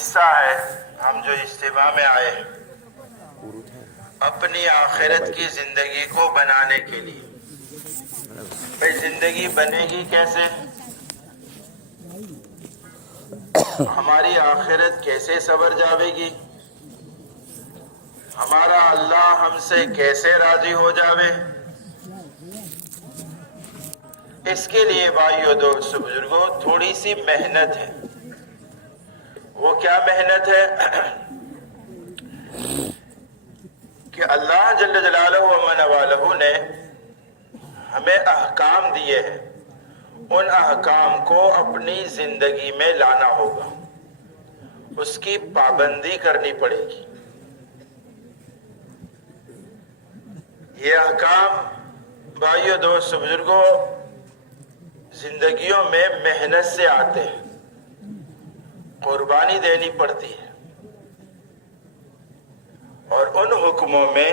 حصہ ہے ہم جو اجتماع میں آئے ہیں اپنی آخرت کی زندگی کو بنانے کے لیے. بھئی زندگی بنے گی کیسے؟ ہماری آخرت کیسے سنور جاوے گی؟ ہمارا اللہ ہم سے کیسے راضی ہو جاوے؟ اس کے لیے بھائیو دوستو بزرگوں تھوڑی سی محنت ہے. وہ کیا محنت ہے؟ کہ اللہ جل جلالہ و من والہ نے ہمیں احکام دیے ہیں، ان احکام کو اپنی زندگی میں لانا ہوگا، اس کی پابندی کرنی پڑے گی. یہ احکام بھائیو دوست بزرگوں زندگیوں میں محنت سے آتے ہیں، قربانی دینی پڑتی ہے. اور ان حکموں میں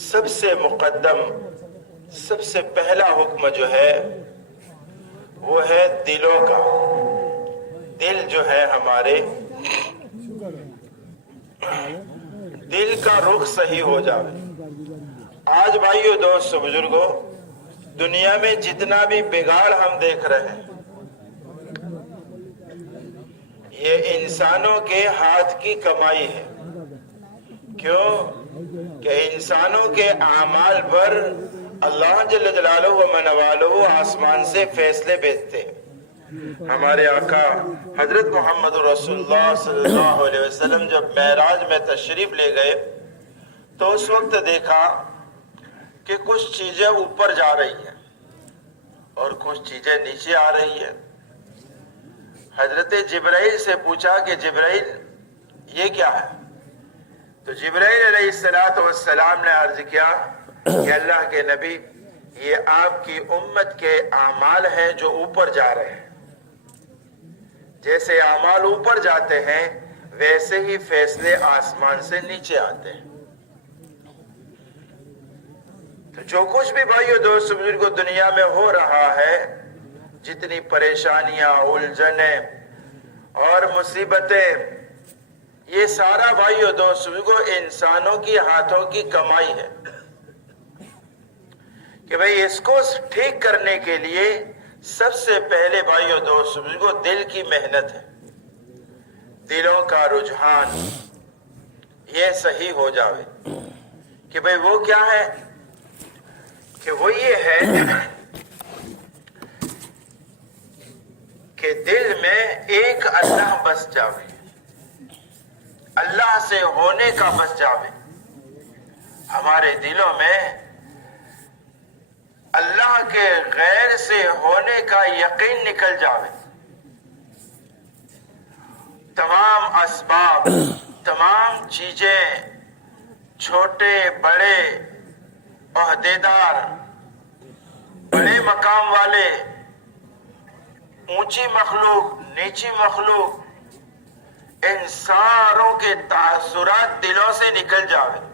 سب سے مقدم، سب سے پہلا حکم جو ہے وہ ہے دلوں کا. دل جو ہے ہمارے، دل کا رخ صحیح ہو جائے. آج بھائیو دوست بزرگوں دنیا میں جتنا بھی بگاڑ ہم دیکھ رہے ہیں یہ انسانوں کے ہاتھ کی کمائی ہے. کیوں؟ کہ انسانوں کے اعمال پر اللہ جل جلالہ و من والہ آسمان سے فیصلے بھیجتے ہیں. ہمارے آقا حضرت محمد رسول اللہ صلی اللہ علیہ وسلم جب معراج میں تشریف لے گئے تو اس وقت دیکھا کہ کچھ چیزیں اوپر جا رہی ہیں اور کچھ چیزیں نیچے آ رہی ہیں. حضرت جبرائیل سے پوچھا کہ جبرائیل یہ کیا ہے؟ تو جبرائیل علیہ السلام نے عرض کیا کہ اللہ کے نبی یہ آپ کی امت کے اعمال ہیں جو اوپر جا رہے ہیں. جیسے اعمال اوپر جاتے ہیں ویسے ہی فیصلے آسمان سے نیچے آتے ہیں. تو جو کچھ بھی بھائیو دوست بزرگوں دنیا میں ہو رہا ہے، جتنی پریشانیاں، الجھنیں اور مصیبتیں، یہ سارا بھائیو دوست بزرگوں انسانوں کی ہاتھوں کی کمائی ہے. کہ بھئی اس کو ٹھیک کرنے کے لیے سب سے پہلے بھائیو دوست بزرگوں دل کی محنت ہے. دلوں کا رجحان یہ صحیح ہو جاوے. کہ بھئی وہ کیا ہے؟ کہ وہ یہ ہے کہ دل میں ایک اللہ بس جاوے، اللہ سے ہونے کا بس جاوے. ہمارے دلوں میں اللہ کے غیر سے ہونے کا یقین نکل جاوے. تمام اسباب، تمام چیزیں، چھوٹے بڑے، عہدیدار، بڑے مقام والے، اونچی مخلوق، نیچی مخلوق، ان ساروں کے تاثرات دلوں سے نکل جاوے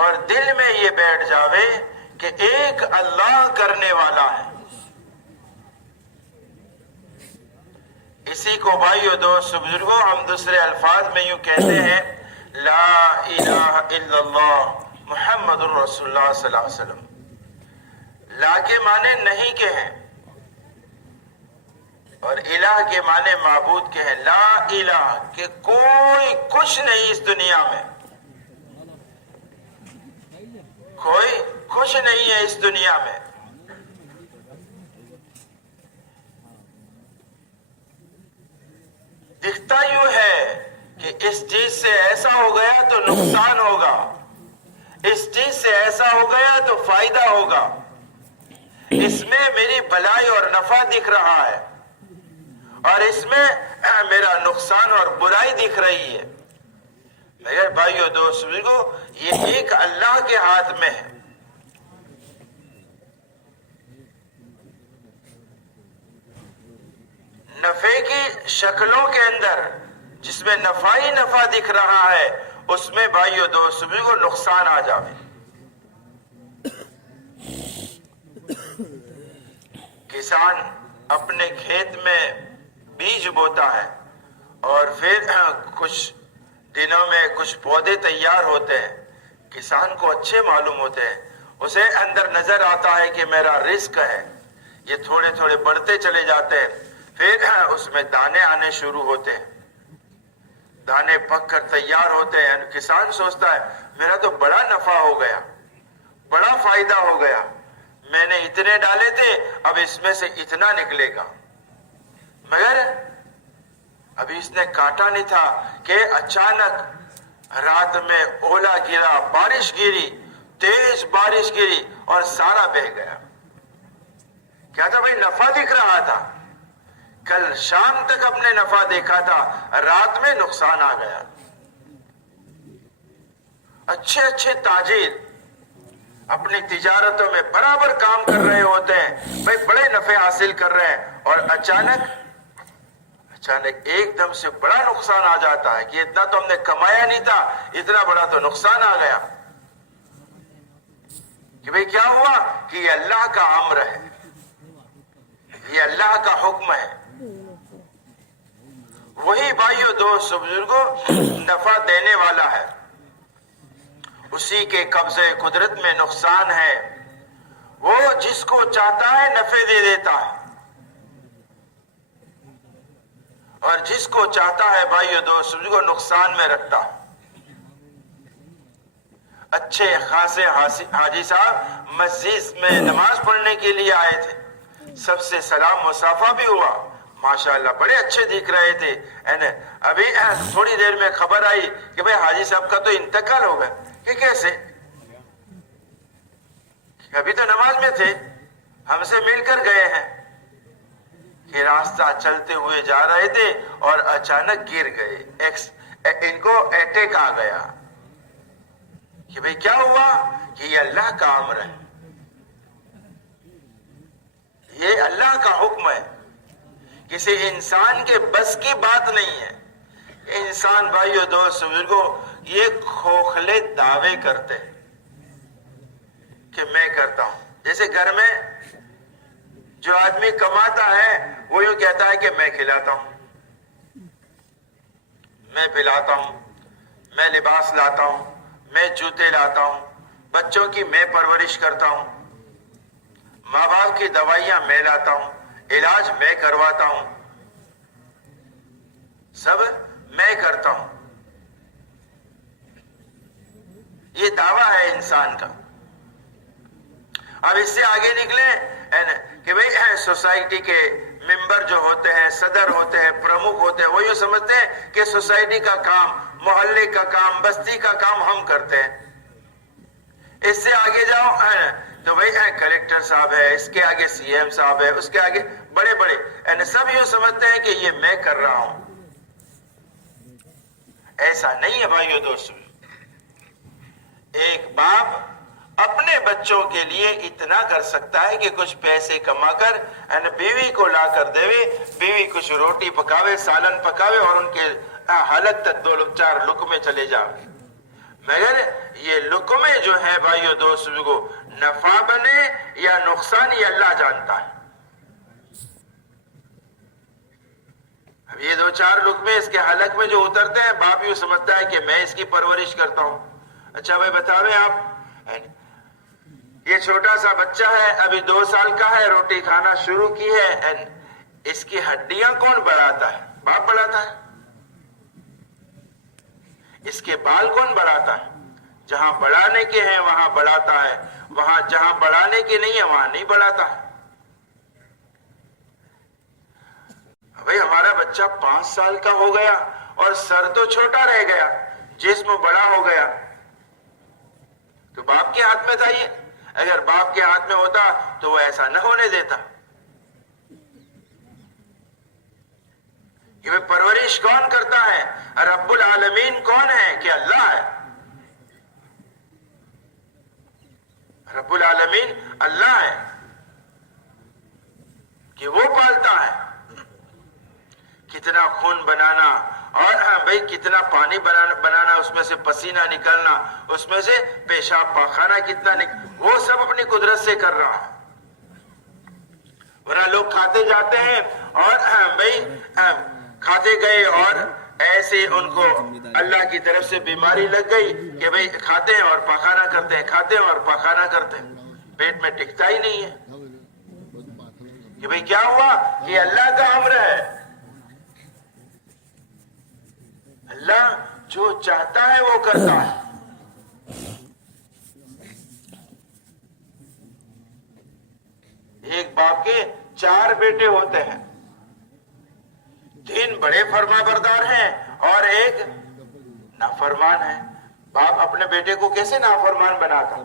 اور دل میں یہ بیٹھ جاوے کہ ایک اللہ کرنے والا ہے. اسی کو بھائیو دوست بزرگوں ہم دوسرے الفاظ میں یوں کہتے ہیں لا الہ الا اللہ محمد الرسول اللہ صلی اللہ علیہ وسلم. لا کے معنی نہیں کے ہیں اور الہ کے معنی معبود کے ہیں. لا الہ کہ کوئی کچھ نہیں اس دنیا میں، کوئی کچھ نہیں ہے اس دنیا میں. دکھتا یوں ہے کہ اس چیز سے ایسا ہو گیا تو نقصان ہوگا، اس چیز سے ایسا ہو گیا تو فائدہ ہوگا، اس میں میری بھلائی اور نفع دکھ رہا ہے اور اس میں میرا نقصان اور برائی دکھ رہی ہے. مگر بھائیو دوست بزرگوں یہ ایک اللہ کے ہاتھ میں ہے. نفع کی شکلوں کے اندر جس میں نفع ہی نفع دکھ رہا ہے اس میں بھائیو دوست بزرگوں نقصان آ جاوے. کسان اپنے کھیت میں بیج بوتا ہے اور پھر کچھ دنوں میں کچھ پودے تیار ہوتے ہیں، کسان کو اچھے معلوم ہوتے ہیں، اسے اندر نظر آتا ہے کہ میرا رزق ہے، یہ تھوڑے تھوڑے بڑھتے چلے جاتے ہیں، پھر اس میں دانے آنے شروع ہوتے ہیں، دانے پک کر تیار ہوتے ہیں، کسان سوچتا ہے میرا تو بڑا نفع ہو گیا، بڑا فائدہ ہو گیا، میں نے اتنے ڈالے تھے اب اس میں سے اتنا نکلے گا، مگر ابھی اس نے کاٹا نہیں تھا کہ اچانک رات میں اولا گرا، بارش گری، تیز بارش گری اور سارا بہہ گیا۔ کیا تھا بھائی؟ نفع دکھ رہا تھا، کل شام تک ہم نے نفع دیکھا تھا، رات میں نقصان آ گیا۔ اچھے اچھے تاجر اپنی تجارتوں میں برابر کام کر رہے ہوتے ہیں، بھائی بڑے نفع حاصل کر رہے ہیں، اور اچانک ایک دم سے بڑا نقصان آ جاتا ہے کہ اتنا تو ہم نے کمایا نہیں تھا، اتنا بڑا تو نقصان آ گیا۔ کہ بھئی کیا ہوا؟ کہ یہ اللہ کا امر ہے، یہ اللہ کا حکم ہے۔ وہی بھائیو دوست بزرگوں نفع دینے والا ہے، اسی کے قبضے قدرت میں نقصان ہے، وہ جس کو چاہتا ہے نفع دے دیتا ہے، اور جس کو چاہتا ہے بھائیو دوست بزرگوں نقصان میں رکھتا ہے۔ اچھے خاصے حاجی صاحب مسجد میں نماز پڑھنے کے لیے آئے تھے، سب سے سلام مصافحہ بھی ہوا، ماشاءاللہ بڑے اچھے دکھ رہے تھے۔ ابھی تھوڑی دیر میں خبر آئی کہ بھئی حاجی صاحب کا تو انتقال ہو گیا۔ کہ کیسے؟ ابھی تو نماز میں تھے، ہم سے مل کر گئے ہیں، کہ راستہ چلتے ہوئے جا رہے تھے اور اچانک گر گئے، ان کو اٹیک آ گیا۔ کہ بھئی کیا ہوا؟ کہ یہ اللہ کا امر ہے، یہ اللہ کا حکم ہے، کسی انسان کے بس کی بات نہیں ہے۔ انسان بھائیو دوست بزرگوں یہ کھوکھلے دعوے کرتے ہیں کہ میں کرتا ہوں۔ جیسے گھر میں جو آدمی کماتا ہے وہ یوں کہتا ہے کہ میں کھلاتا ہوں، میں پلاتا ہوں، میں لباس لاتا ہوں، میں جوتے لاتا ہوں، بچوں کی میں پرورش کرتا ہوں، ماں باپ کی دوائیاں میں لاتا ہوں، علاج میں کرواتا ہوں، سب میں کرتا ہوں۔ یہ دعویٰ ہے انسان کا۔ اب اس سے آگے نکلے کہ بھئی سوسائٹی کے ممبر جو ہوتے ہیں، صدر ہوتے ہیں، پرمکھ ہوتے ہیں، وہ یوں سمجھتے ہیں کہ سوسائٹی کا کام، محلے کا کام، بستی کا کام ہم کرتے ہیں۔ اس سے آگے جاؤ تو بھئی کلیکٹر صاحب ہے، اس کے آگے سی ایم صاحب ہے، اس کے آگے بڑے بڑے، سب یوں سمجھتے ہیں کہ یہ میں کر رہا ہوں۔ ایسا نہیں ہے بھائیو دوستو۔ ایک باپ اپنے بچوں کے لیے اتنا کر سکتا ہے کہ کچھ پیسے کما کر بیوی کو لا کر دے، بیوی کچھ روٹی پکاوے، سالن پکاوے اور ان کے حلق تک 2-4 لقمے چلے جاوے، مگر یہ لقمے جو ہے بھائیو دوستو کو نفع بنے یا نقصان یہ اللہ جانتا ہے۔ اب یہ 2-4 لقمے اس کے حلق میں جو اترتے ہیں، باپ یوں سمجھتا ہے کہ میں اس کی پرورش کرتا ہوں۔ اچھا بھائی بتاویں آپ، یہ چھوٹا سا بچہ ہے، ابھی 2 سال کا ہے، روٹی کھانا شروع کی ہے، اس کی ہڈیاں کون بڑھاتا ہے؟ باپ بڑھاتا ہے۔ اس کے بال کون بڑھاتا ہے؟ جہاں بڑھانے کے ہیں وہاں بڑھاتا ہے، وہاں جہاں بڑھانے کے نہیں ہے وہاں نہیں بڑھاتا ہے۔ بھئی ہمارا بچہ 5 سال کا ہو گیا اور سر تو چھوٹا رہ گیا، جسم بڑا ہو گیا، تو باپ کے ہاتھ میں تھا یہ؟ اگر باپ کے ہاتھ میں ہوتا تو وہ ایسا نہ ہونے دیتا۔ یہ پرورش کون کرتا ہے؟ رب العالمین کون ہے؟ کہ اللہ ہے۔ رب العالمین اللہ ہے کہ وہ پالتا ہے۔ کتنا خون بنانا اور بھئی کتنا پانی بنانا، اس میں سے پسینہ نکلنا، اس میں سے پیشاب پاخانہ کتنا وہ سب اپنی قدرت سے کر رہا ہے۔ ورنہ لوگ کھاتے جاتے ہیں اور بھائی کھاتے گئے اور ایسے ان کو اللہ کی طرف سے بیماری لگ گئی کہ بھائی کھاتے ہیں اور پاخانہ کرتے ہیں، کھاتے ہیں اور پاخانہ کرتے ہیں، پیٹ میں ٹکتا ہی نہیں ہے کہ بھئی کیا ہوا؟ یہ اللہ کا امر ہے، اللہ جو چاہتا ہے وہ کرتا ہے۔ ایک باپ کے 4 بیٹے ہوتے ہیں، 3 بڑے فرما بردار ہیں اور ایک نافرمان ہے۔ باپ اپنے بیٹے کو کیسے نافرمان بناتا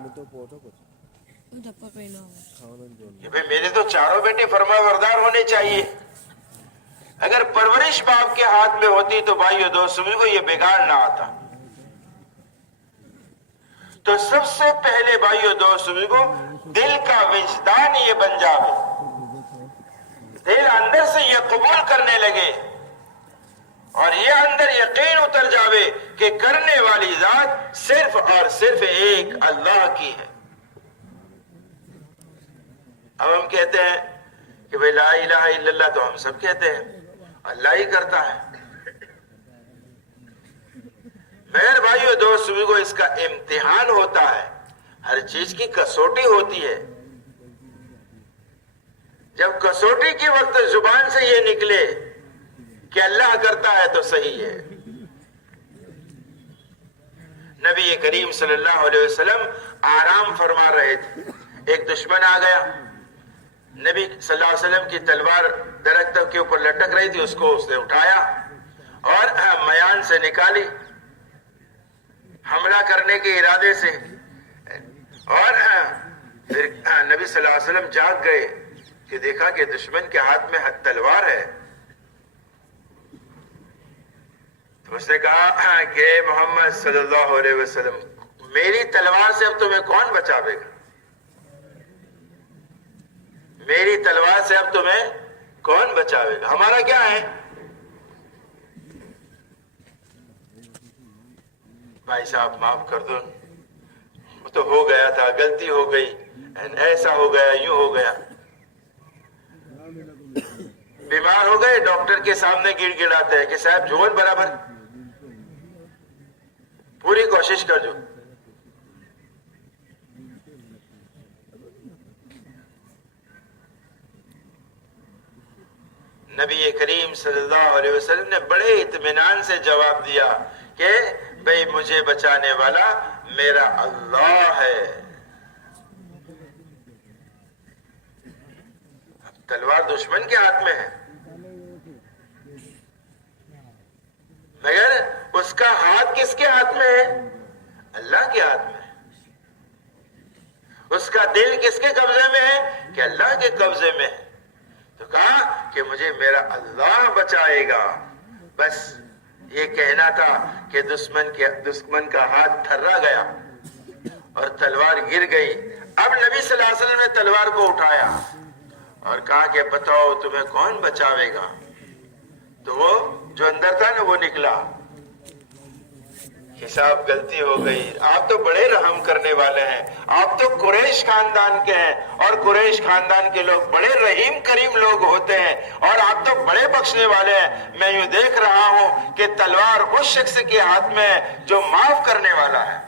کہ بھئی میرے تو 4 بیٹے فرما بردار ہونے چاہیے۔ اگر پرورش باپ کے ہاتھ میں ہوتی تو بھائیو دوستوں کو یہ بگاڑ نہ آتا۔ تو سب سے پہلے بھائیو دوستوں کو دل کا وجدان یہ بن جاوے، دل اندر سے یہ قبول کرنے لگے اور یہ اندر یقین اتر جاوے کہ کرنے والی ذات صرف اور صرف ایک اللہ کی ہے۔ اب ہم کہتے ہیں کہ بھئی لا الہ الا اللہ، تو ہم سب کہتے ہیں اللہ ہی کرتا ہے، مگر بھائیو دوستوں کو اس کا امتحان ہوتا ہے، ہر چیز کی کسوٹی ہوتی ہے۔ جب کسوٹی کی وقت زبان سے یہ نکلے کہ اللہ کرتا ہے تو صحیح ہے۔ نبی کریم صلی اللہ علیہ وسلم آرام فرما رہے تھے، ایک دشمن آ گیا، نبی صلی اللہ علیہ وسلم کی تلوار درخت کے اوپر لٹک رہی تھی، اس کو اس نے اٹھایا اور میان سے نکالی حملہ کرنے کے ارادے سے، اور پھر نبی صلی اللہ علیہ وسلم جاگ گئے کہ دیکھا کہ دشمن کے ہاتھ میں تلوار ہے۔ تو اس نے کہا کہ محمد صلی اللہ علیہ وسلم میری تلوار سے اب تمہیں کون بچاوے گا، میری تلوار سے اب تمہیں کون بچاوے گا، ہمارا کیا ہے؟ بھائی صاحب معاف کر دو، وہ تو ہو گیا تھا، غلطی ہو گئی، ایسا ہو گیا، یوں ہو گیا، بیمار ہو گئے، ڈاکٹر کے سامنے گڑ گڑاتے ہیں کہ صاحب جوان برابر، پوری کوشش کر جو۔ نبی کریم صلی اللہ علیہ وسلم نے بڑے اطمینان سے جواب دیا کہ بھئی مجھے بچانے والا میرا اللہ ہے۔ تلوار دشمن کے ہاتھ میں ہے، مگر اس کا ہاتھ کس کے ہاتھ میں ہے؟ اللہ کے ہاتھ میں ہے۔ اس کا دل کس کے قبضے میں ہے؟ کہ اللہ کے قبضے میں ہے۔ تو کہا کہ مجھے میرا اللہ بچائے گا، بس یہ کہنا تھا کہ دشمن کا ہاتھ تھرا گیا اور تلوار گر گئی۔ اب نبی صلی اللہ علیہ وسلم نے تلوار کو اٹھایا اور کہا کہ بتاؤ تمہیں کون بچاوے گا؟ تو وہ جو اندر تھا نا وہ نکلا کہ صاحب غلطی ہو گئی، آپ تو بڑے رحم کرنے والے ہیں، آپ تو قریش خاندان کے ہیں اور قریش خاندان کے لوگ بڑے رحیم کریم لوگ ہوتے ہیں اور آپ تو بڑے بخشنے والے ہیں۔ میں یوں دیکھ رہا ہوں کہ تلوار اس شخص کے ہاتھ میں ہے جو معاف کرنے والا ہے۔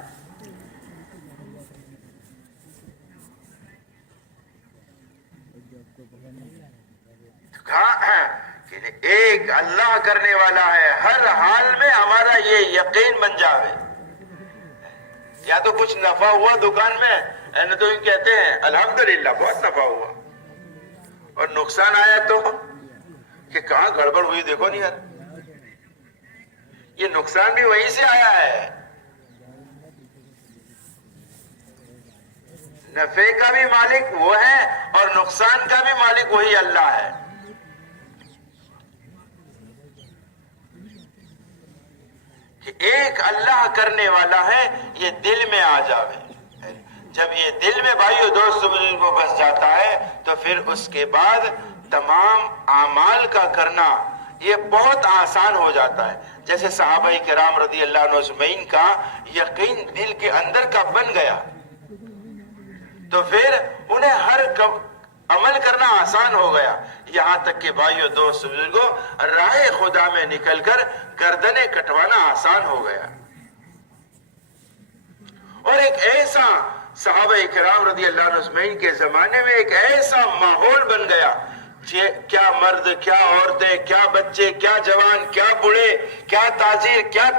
کہ ایک اللہ کرنے والا ہے، ہر حال میں ہمارا یہ یقین بن جاوے۔ یا تو کچھ نفع ہوا دکان میں نہ تو یہ کہتے ہیں الحمدللہ بہت نفع ہوا، اور نقصان آیا تو کہ کہاں گڑبڑ ہوئی دیکھو نہیں یار، یہ نقصان بھی وہیں سے آیا ہے۔ نفع کا بھی مالک وہ ہے اور نقصان کا بھی مالک وہی اللہ ہے۔ کہ ایک اللہ کرنے والا ہے، یہ دل میں آ جاوے۔ جب یہ دل میں بھائیو دوست بزرگ کو بس جاتا ہے تو پھر اس کے بعد تمام اعمال کا کرنا یہ بہت آسان ہو جاتا ہے۔ جیسے صحابہ کرام رضی اللہ عنہ اجمعین کا یقین دل کے اندر کا بن گیا تو پھر انہیں ہر عمل کرنا آسان ہو گیا، یہاں تک کہ بھائیو دوست بزرگوں راہ خدا میں نکل کر گردنیں کٹوانا آسان ہو گیا۔ اور ایک ایسا صحابہ کرام رضی اللہ عنہ اجمعین کے زمانے میں ایک ایسا ماحول بن گیا، کیا مرد، کیا عورتیں، کیا بچے، کیا جوان، کیا بوڑھے، کیا تاجر، کیا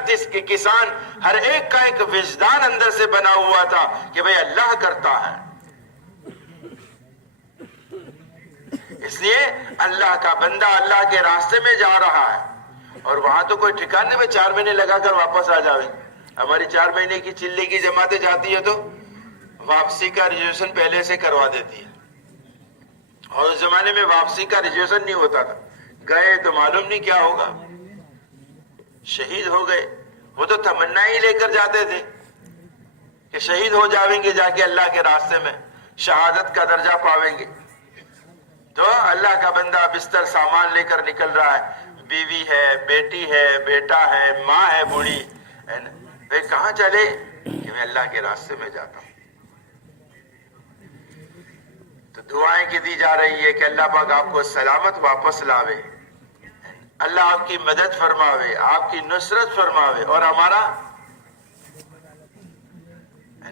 کسان، ہر ایک کا ایک وجدان اندر سے بنا ہوا تھا کہ بھئی اللہ کرتا ہے۔ اس لیے اللہ کا بندہ اللہ کے راستے میں جا رہا ہے، اور وہاں تو کوئی ٹھکانے میں 4 مہینے لگا کر واپس آ جاوے۔ ہماری 4 مہینے کی چلے کی جماعتیں جاتی ہے تو واپسی کا ریزرویشن پہلے سے کروا دیتی ہے، اور اس زمانے میں واپسی کا ریزرویشن نہیں ہوتا تھا، گئے تو معلوم نہیں کیا ہوگا، شہید ہو گئے۔ وہ تو تمنا ہی لے کر جاتے تھے کہ شہید ہو جاویں گے جا کے اللہ کے راستے میں، شہادت کا درجہ پاویں گے۔ تو اللہ کا بندہ بستر سامان لے کر نکل رہا ہے، بیوی ہے، بیٹی ہے، بیٹا ہے، ماں ہے بوڑھی، بھئی کہاں چلے؟ کہ میں اللہ کے راستے میں جاتا ہوں۔ تو دعائیں کی دی جا رہی ہے کہ اللہ پاک آپ کو سلامت واپس لاوے، اللہ آپ کی مدد فرماوے، آپ کی نصرت فرماوے، اور ہمارا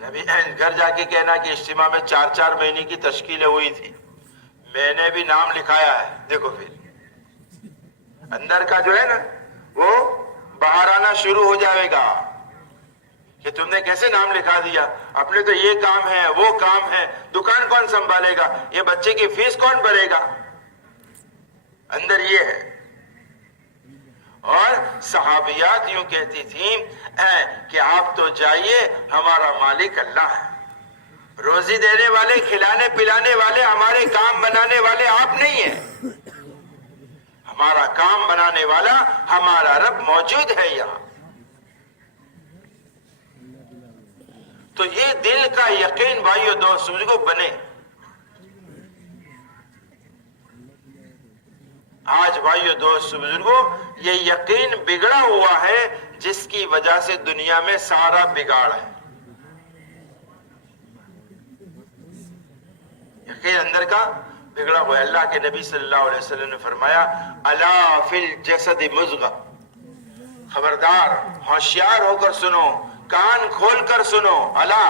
نبی گھر جا کے کہنا کہ اجتماع میں 4 مہینے کی تشکیلیں ہوئی تھی، میں نے بھی نام لکھایا ہے۔ دیکھو پھر اندر کا جو ہے نا وہ باہر آنا شروع ہو جائے گا کہ تم نے کیسے نام لکھا دیا، اپنے تو یہ کام ہے، وہ کام ہے، دکان کون سنبھالے گا، یہ بچے کی فیس کون بھرے گا، اندر یہ ہے۔ اور صحابیات یوں کہتی تھیں کہ آپ تو جائیے، ہمارا مالک اللہ ہے، روزی دینے والے، کھلانے پلانے والے، ہمارے کام بنانے والے آپ نہیں ہیں، ہمارا کام بنانے والا ہمارا رب موجود ہے یہاں۔ تو یہ دل کا یقین بھائیو دوست بزرگوں بنے۔ آج بھائیو دوست بزرگوں یہ یقین بگڑا ہوا ہے، جس کی وجہ سے دنیا میں سارا بگاڑ ہے۔ یقین اندر کا بگڑا ہوا ہے۔ اللہ کے نبی صلی اللہ علیہ وسلم نے فرمایا الا فی الجسد مضغہ، خبردار، ہوشیار ہو کر سنو، کان کھول کر سنو، الا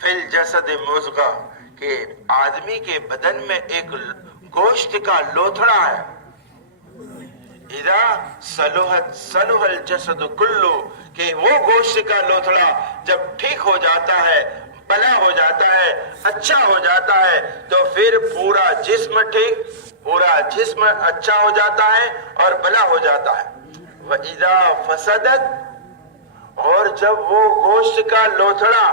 فی الجسد مضغہ، کہ آدمی کے بدن میں ایک گوشت کا لوتھڑا ہے، اذا صلحت صلح الجسد کلو، کہ وہ گوشت کا لوتھڑا جب ٹھیک ہو جاتا ہے، بھلا ہو جاتا ہے، اچھا ہو جاتا ہے، تو پھر پورا جسم ٹھیک، پورا جسم اچھا ہو جاتا ہے اور بھلا ہو جاتا ہے۔ وَإِذَا فَسَدَتْ، اور جب وہ گوشت کا لوتھڑا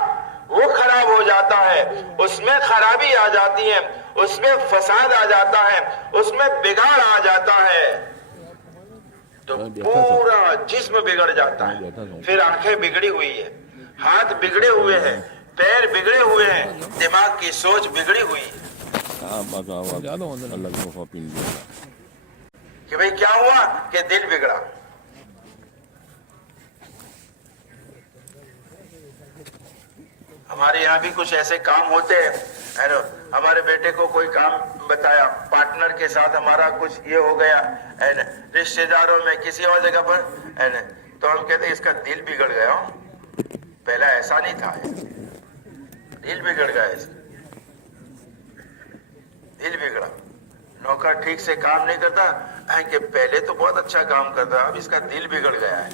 وہ خراب ہو جاتا ہے، اس میں خرابی آ جاتی ہے، اس میں فساد آ جاتا ہے، اس میں بگاڑ آ جاتا ہے، تو پورا جسم بگڑ جاتا ہے۔ پھر آنکھیں بگڑی ہوئی ہے، ہاتھ بگڑے ہوئے ہیں، پیر بگڑے ہوئے ہیں، دماغ کی سوچ بگڑی ہوئی ہے کہ بھئی کیا ہوا کہ دل بگڑا۔ ہمارے یہاں بھی کچھ ایسے کام ہوتے ہیں، ہمارے بیٹے کو کوئی کام بتایا، پارٹنر کے ساتھ ہمارا کچھ یہ ہو گیا، رشتہ داروں میں کسی اور جگہ پر، تو ہم کہتے ہیں اس کا دل بگڑ گیا، پہلا ایسا نہیں تھا، دل بگڑ گیا، اس دل بگڑا، نوکر ٹھیک سے کام نہیں کرتا کہ پہلے تو بہت اچھا کام کرتا، اب اس کا دل بگڑ گیا ہے۔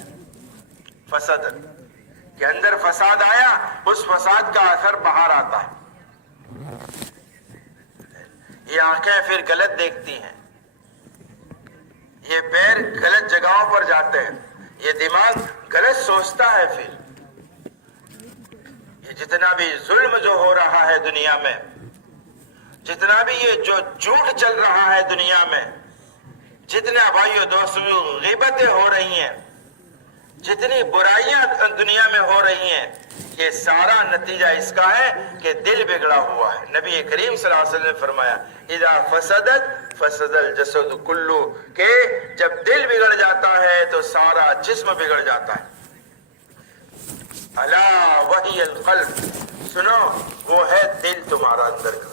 فساد کہ اندر فساد آیا، اس فساد کا اثر باہر آتا ہے۔ یہ آنکھیں پھر غلط دیکھتی ہیں، یہ پیر غلط جگہوں پر جاتے ہیں، یہ دماغ غلط سوچتا ہے، پھر یہ جتنا بھی ظلم جو ہو رہا ہے دنیا میں، جتنا بھی یہ جو جھوٹ چل رہا ہے دنیا میں، جتنا بھائیو دوستو غیبتیں ہو رہی ہیں، جتنی برائیاں دنیا میں ہو رہی ہیں، یہ سارا نتیجہ اس کا ہے کہ دل بگڑا ہوا ہے۔ نبی کریم صلی اللہ علیہ وسلم نے فرمایا اذا فسدت فسد الجسد کلو، کہ جب دل بگڑ جاتا ہے تو سارا جسم بگڑ جاتا ہے۔ الا وہی القلب، سنو وہ ہے دل تمہارا اندر کا،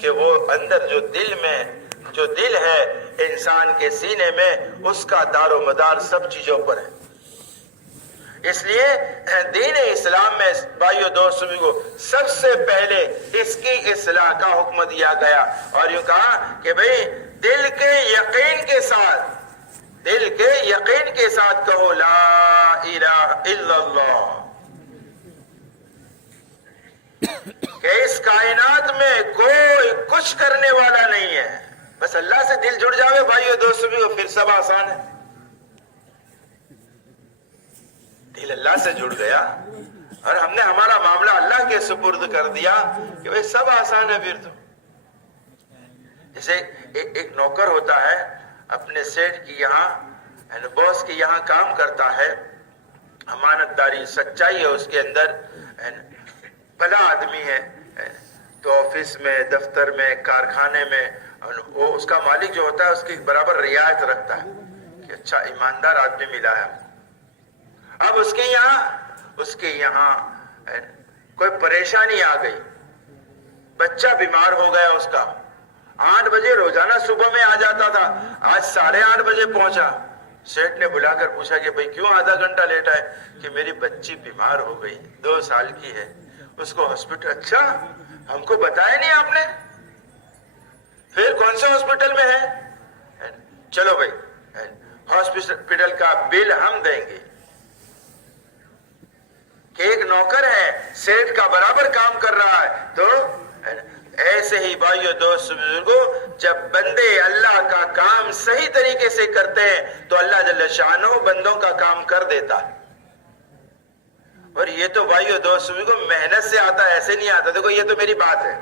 کہ وہ اندر جو دل ہے انسان کے سینے میں, اس کا دار و مدار سب چیزوں پر ہے. اس لیے دین اسلام میں بھائیو دوستوں کو سب سے پہلے اس کی اصلاح کا حکم دیا گیا, اور یوں کہا کہ بھئی دل کے یقین کے ساتھ کہو لا الہ الا اللہ, کہ اس کائنات میں کوئی کچھ کرنے والا نہیں ہے. بس اللہ سے دل جڑ جاوے بھائیو دوستوں کو, پھر سب آسان ہے. دل اللہ سے جڑ گیا اور ہم نے ہمارا معاملہ اللہ کے سپرد کر دیا کہ بھئی سب آسان ہے. پھر تو جیسے ایک نوکر ہوتا ہے, اپنے سیٹ کی یہاں باس کے یہاں کام کرتا ہے, امانت داری سچائی ہے اس کے اندر, بھلا آدمی ہے, تو آفس میں, دفتر میں, کارخانے میں وہ اس کا مالک جو ہوتا ہے اس کی برابر رعایت رکھتا ہے کہ اچھا ایماندار آدمی ملا ہے. اب اس کے یہاں کوئی پریشانی آ گئی, بچہ بیمار ہو گیا اس کا. 8 بجے روزانہ صبح میں آ جاتا تھا, آج 8:30 بجے پہنچا. سیٹ نے بلا کر پوچھا کہ بھئی کیوں آدھا گھنٹہ لیٹ آئے؟ کہ میری بچی بیمار ہو گئی, 2 سال کی ہے, اس کو ہاسپٹل. اچھا, ہم کو بتایا نہیں آپ نے؟ پھر کون سے ہاسپٹل میں ہے؟ چلو بھئی ہاسپٹل کا بل ہم دیں گے. کہ ایک نوکر ہے, سیٹ کا برابر کام کر رہا ہے. تو ایسے ہی بھائیو دوست بزرگوں, جب بندے اللہ کا کام صحیح طریقے سے کرتے ہیں تو اللہ جل شانہ بندوں کا کام کر دیتا ہے. اور یہ تو بھائیو دوست بزرگوں محنت سے آتا ہے, ایسے نہیں آتا. دیکھو یہ تو میری بات ہے,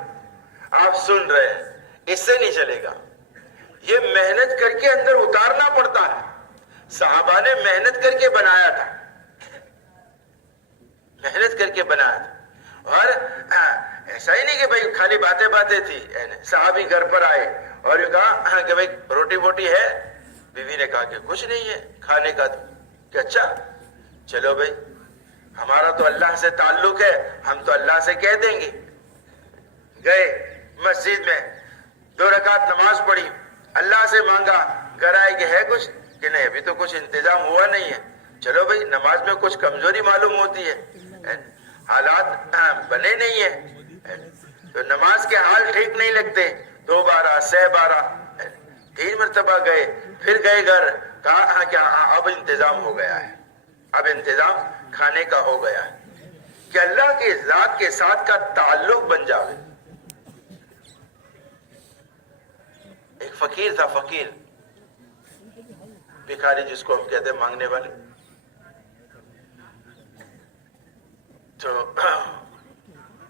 آپ سن رہے ہیں, اس سے نہیں چلے گا. یہ محنت کر کے اندر اتارنا پڑتا ہے. صحابہ نے محنت کر کے بنایا تھا, محنت کر کے بنایا تھا. اور ایسا ہی نہیں کہ بھئی خالی باتیں تھی. صحابی گھر پر آئے اور یہ کہا کہ بھئی روٹی ووٹی ہے؟ بیوی نے کہا کہ کچھ نہیں ہے کھانے کا. کہ اچھا چلو بھئی ہمارا تو اللہ سے تعلق ہے, ہم تو اللہ سے کہہ دیں گے. گئے مسجد میں 2 رکعت نماز پڑھی, اللہ سے مانگا. گھر آئے کہ ہے کچھ؟ کہ نہیں ابھی تو کچھ انتظام ہوا نہیں ہے. چلو بھئی نماز میں کچھ کمزوری معلوم ہوتی ہے, حالات بنے نہیں ہیں, تو نماز کے حال ٹھیک نہیں لگتے. 2 بارہ 6 بارہ 3 مرتبہ گئے, پھر گئے گھر, کہا کہ اب انتظام ہو گیا ہے, اب انتظام کھانے کا ہو گیا ہے. کہ اللہ کی ذات کے ساتھ کا تعلق بن جاوے. ایک فقیر تھا, فقیر بھکاری جس کو ہم کہتے ہیں مانگنے والے. تو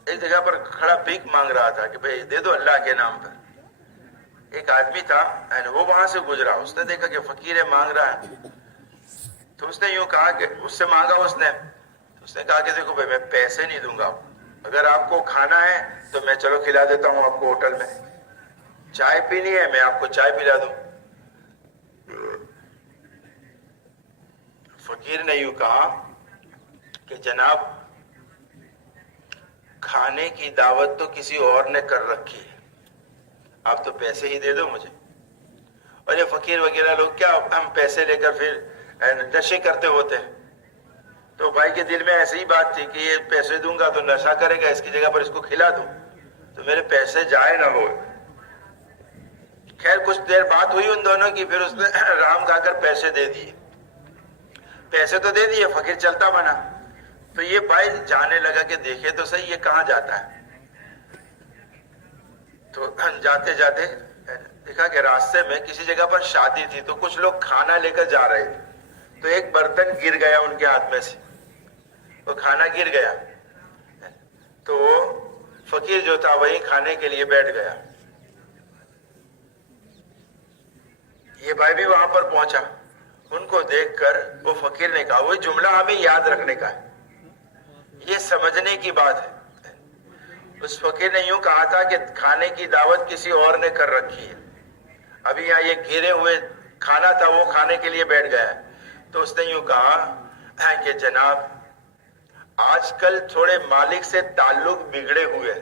ایک جگہ پر کھڑا بھیک مانگ رہا تھا کہ بھئی دے دو اللہ کے نام پر. ایک آدمی تھا, وہ وہاں سے گزرا, اس نے دیکھا کہ فقیر ہے مانگ رہا ہے, تو اس نے یوں کہا کہ اس سے مانگا. اس نے کہا کہ دیکھو بھئی میں پیسے نہیں دوں گا, اگر آپ کو کھانا ہے تو میں چلو کھلا دیتا ہوں آپ کو ہوٹل میں, چائے پینی ہے میں آپ کو چائے پلا دوں. فقیر نے یوں کہا کہ جناب کھانے کی دعوت تو کسی اور نے کر رکھی ہے, آپ تو پیسے ہی دے دو مجھے. اور یہ فقیر وغیرہ لوگ کیا ہم پیسے لے کر پھر نشے کرتے ہوتے ہیں. تو بھائی کے دل میں ایسی ہی بات تھی کہ یہ پیسے دوں گا تو نشہ کرے گا, اس کی جگہ پر اس کو کھلا دوں تو میرے پیسے جائے نہ ہو. خیر کچھ دیر بات ہوئی ان دونوں کی, پھر اس نے رام کھا کر پیسے دے دیے. پیسے تو دے دیے, فقیر چلتا بنا. تو یہ بھائی جانے لگا کہ دیکھے تو صحیح یہ کہاں جاتا ہے. تو جاتے جاتے دیکھا کہ راستے میں کسی جگہ پر شادی تھی, تو کچھ لوگ کھانا لے کر جا رہے تھے. تو ایک برتن گر گیا ان کے ہاتھ میں سے, وہ کھانا گر گیا. تو فقیر جو تھا وہی کھانے کے لیے بیٹھ گیا. یہ بھائی بھی وہاں پر پہنچا. ان کو دیکھ کر وہ فقیر نے کہا, وہ جملہ ہمیں یاد رکھنے کا ہے, یہ سمجھنے کی بات ہے. اس فقیر نے یوں کہا تھا کہ کھانے کی دعوت کسی اور نے کر رکھی ہے, ابھی یہاں یہ گرے ہوئے کھانا تھا وہ کھانے کے لیے بیٹھ گیا. تو اس نے یوں کہا کہ جناب آج کل تھوڑے مالک سے تعلق بگڑے ہوئے ہیں,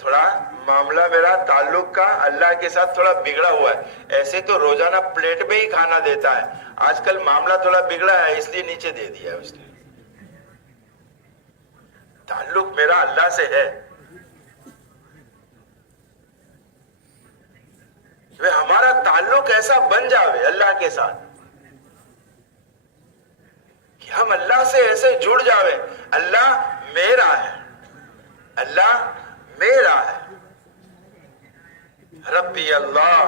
تھوڑا معاملہ میرا تعلق کا اللہ کے ساتھ تھوڑا بگڑا ہوا ہے. ایسے تو روزانہ پلیٹ میں ہی کھانا دیتا ہے, آج کل معاملہ تھوڑا بگڑا ہے اس لیے نیچے دے دیا ہے اس نے. تعلق میرا اللہ سے ہے. ہمارا تعلق ایسا بن جاوے اللہ کے ساتھ کہ ہم اللہ سے ایسے جڑ جاوے. اللہ میرا ہے, اللہ میرا ہے. ربی اللہ,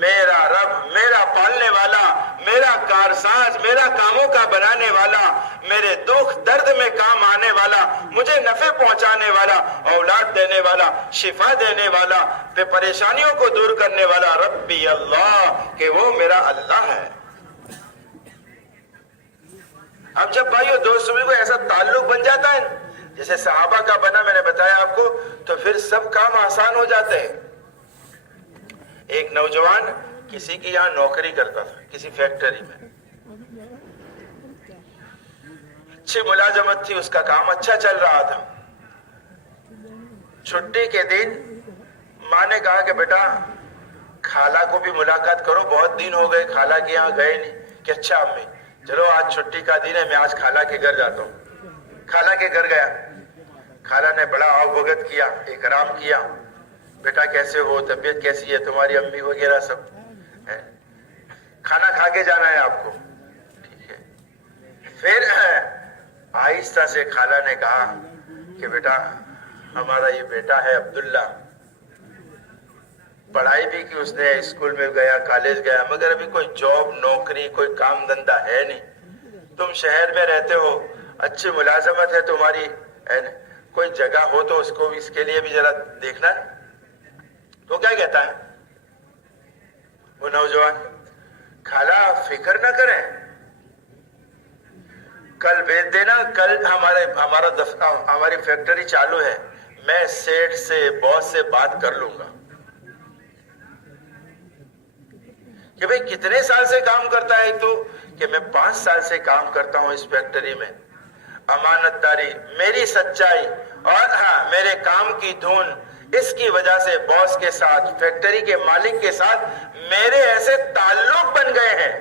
میرا رب, میرا پالنے والا, میرا کارساز, میرا کاموں کا بنانے والا, میرے دکھ درد میں کام آنے والا, مجھے نفع پہنچانے والا, اولاد دینے والا, شفا دینے والا, پریشانیوں کو دور کرنے والا. ربی اللہ, کہ وہ میرا اللہ ہے. اب جب بھائیو دوستوں کو ایسا تعلق بن جاتا ہے جیسے صحابہ کا بنا, میں نے بتایا آپ کو, تو پھر سب کام آسان ہو جاتے ہیں. ایک نوجوان کسی کی یہاں نوکری کرتا تھا, کسی فیکٹری میں, اچھی ملازمت تھی, اس کا کام اچھا چل رہا تھا. چھٹی کے دن ماں نے کہا کہ بیٹا خالہ کو بھی ملاقات کرو, بہت دن ہو گئے خالہ کے یہاں گئے نہیں. کہ اچھا امی, چلو آج چھٹی کا دن ہے, میں آج خالہ کے گھر جاتا ہوں. خالہ کے گھر گیا. خالہ نے بڑا آؤ بھگت کیا, اکرام کیا. بیٹا کیسے ہو, طبیعت کیسی ہے تمہاری, امی وغیرہ سب, کھانا کھا کے جانا ہے آپ کو, ٹھیک ہے. پھر آہستہ سے خالہ نے کہا کہ بیٹا ہمارا یہ بیٹا ہے عبداللہ, پڑھائی بھی کی اس نے, اسکول میں گیا, کالج گیا, مگر ابھی کوئی جاب نوکری کوئی کام دھندا ہے نہیں. تم شہر میں رہتے ہو, اچھی ملازمت ہے تمہاری, کوئی جگہ ہو تو اس کے لیے بھی ذرا دیکھنا. تو کیا کہتا ہے وہ نوجوان, خالہ فکر نہ کریں, کل بھیج دینا, کل ہماری فیکٹری چالو ہے, میں سیٹ سے باس سے بات کر لوں گا. کہ بھئی کتنے سال سے کام کرتا ہے تو, کہ میں 5 سال سے کام کرتا ہوں اس فیکٹری میں. امانت داری, میری سچائی اور ہاں میرے کام کی دھن, اس کی وجہ سے باس کے ساتھ, فیکٹری کے مالک کے ساتھ میرے ایسے تعلق بن گئے ہیں,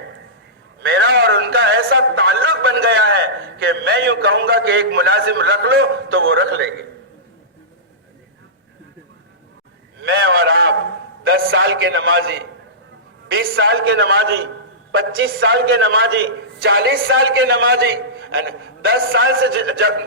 میرا اور ان کا ایسا تعلق بن گیا ہے کہ میں یوں کہوں گا کہ ایک ملازم رکھ لو تو وہ رکھ لیں گے. میں اور آپ 10 سال کے نمازی, 20 سال کے نمازی, 25 سال کے نمازی, 40 سال کے نمازی, 10 سال سے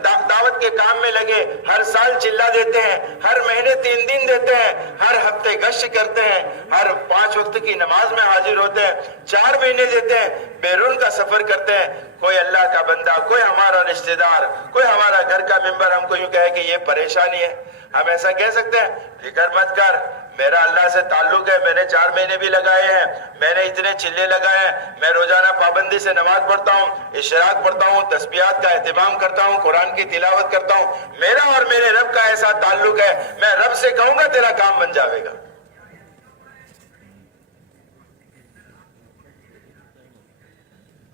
دعوت کے کام میں لگے, ہر سال چلا دیتے ہیں, ہر مہینے 3 دن دیتے ہیں, ہر ہفتے گشت کرتے ہیں, ہر 5 وقت کی نماز میں حاضر ہوتے ہیں, 4 مہینے دیتے ہیں, بیرون کا سفر کرتے ہیں. کوئی اللہ کا بندہ, کوئی ہمارا رشتہ دار, کوئی ہمارا گھر کا ممبر ہم کو یوں کہے کہ یہ پریشانی ہے, ہم ایسا کہہ سکتے ہیں فکر مت کر, میرا اللہ سے تعلق ہے, میں نے 4 مہینے بھی لگائے ہیں, میں نے اتنے چلے لگائے ہیں, میں روزانہ پابندی سے نماز پڑھتا ہوں, اشراق پڑھتا ہوں, تسبیحات کا اہتمام کرتا ہوں, قرآن کی تلاوت کرتا ہوں, میرا اور میرے رب کا ایسا تعلق ہے, میں رب سے کہوں گا تیرا کام بن جاوے گا.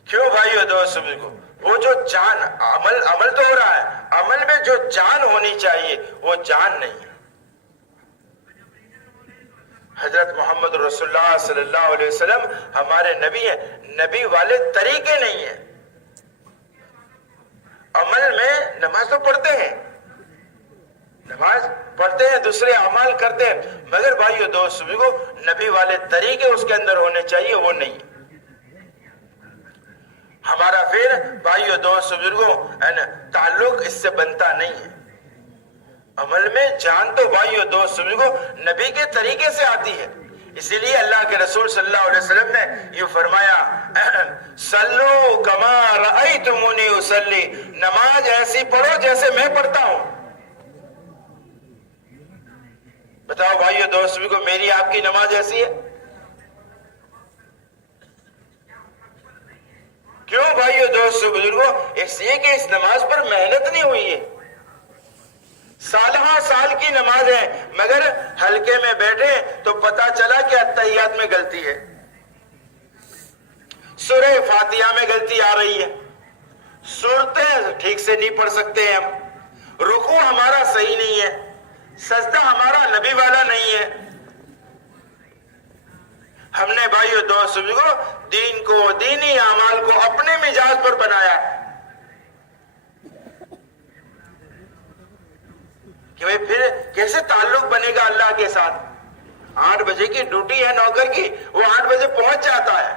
کیوں بھائیو دوست کو, وہ جو جان, عمل تو ہو رہا ہے, عمل میں جو جان ہونی چاہیے وہ جان نہیں ہے. حضرت محمد رسول اللہ صلی اللہ علیہ وسلم ہمارے نبی ہیں, نبی والے طریقے نہیں ہیں. عمل میں نماز تو پڑھتے ہیں, نماز پڑھتے ہیں, دوسرے اعمال کرتے ہیں, مگر بھائیو دوست کو نبی والے طریقے اس کے اندر ہونے چاہیے, وہ نہیں. ہمارا پھر بھائیو دوست بزرگوں تعلق اس سے بنتا نہیں ہے. عمل میں جان تو بھائیو دوست بزرگوں نبی کے طریقے سے آتی ہے. اسی لیے اللہ کے رسول صلی اللہ علیہ وسلم نے یہ فرمایا, صلو کما رأیتمونی اصلی, نماز ایسی پڑھو جیسے میں پڑھتا ہوں. بتاؤ بھائیو دوست بزرگوں, میری آپ کی نماز ایسی ہے؟ کیوں بھائیو دوست بزرگوں؟ اس لیے کہ اس نماز پر محنت نہیں ہوئی ہے. سالہ سال کی نماز ہے, مگر حلقے میں بیٹھے تو پتا چلا کہ اتحیات میں غلطی ہے, سورہ فاتحہ میں غلطی آ رہی ہے, سورتیں ٹھیک سے نہیں پڑھ سکتے ہم, رکوع ہمارا صحیح نہیں ہے, سجدہ ہمارا نبی والا نہیں ہے. ہم نے بھائیو دوست بزرگوں دین کو، دینی اعمال کو اپنے مزاج پر بنایا کہ بھئی پھر کیسے تعلق بنے گا اللہ کے ساتھ. 8 بجے کی ڈیوٹی ہے نوکر کی، وہ 8 بجے پہنچ جاتا ہے.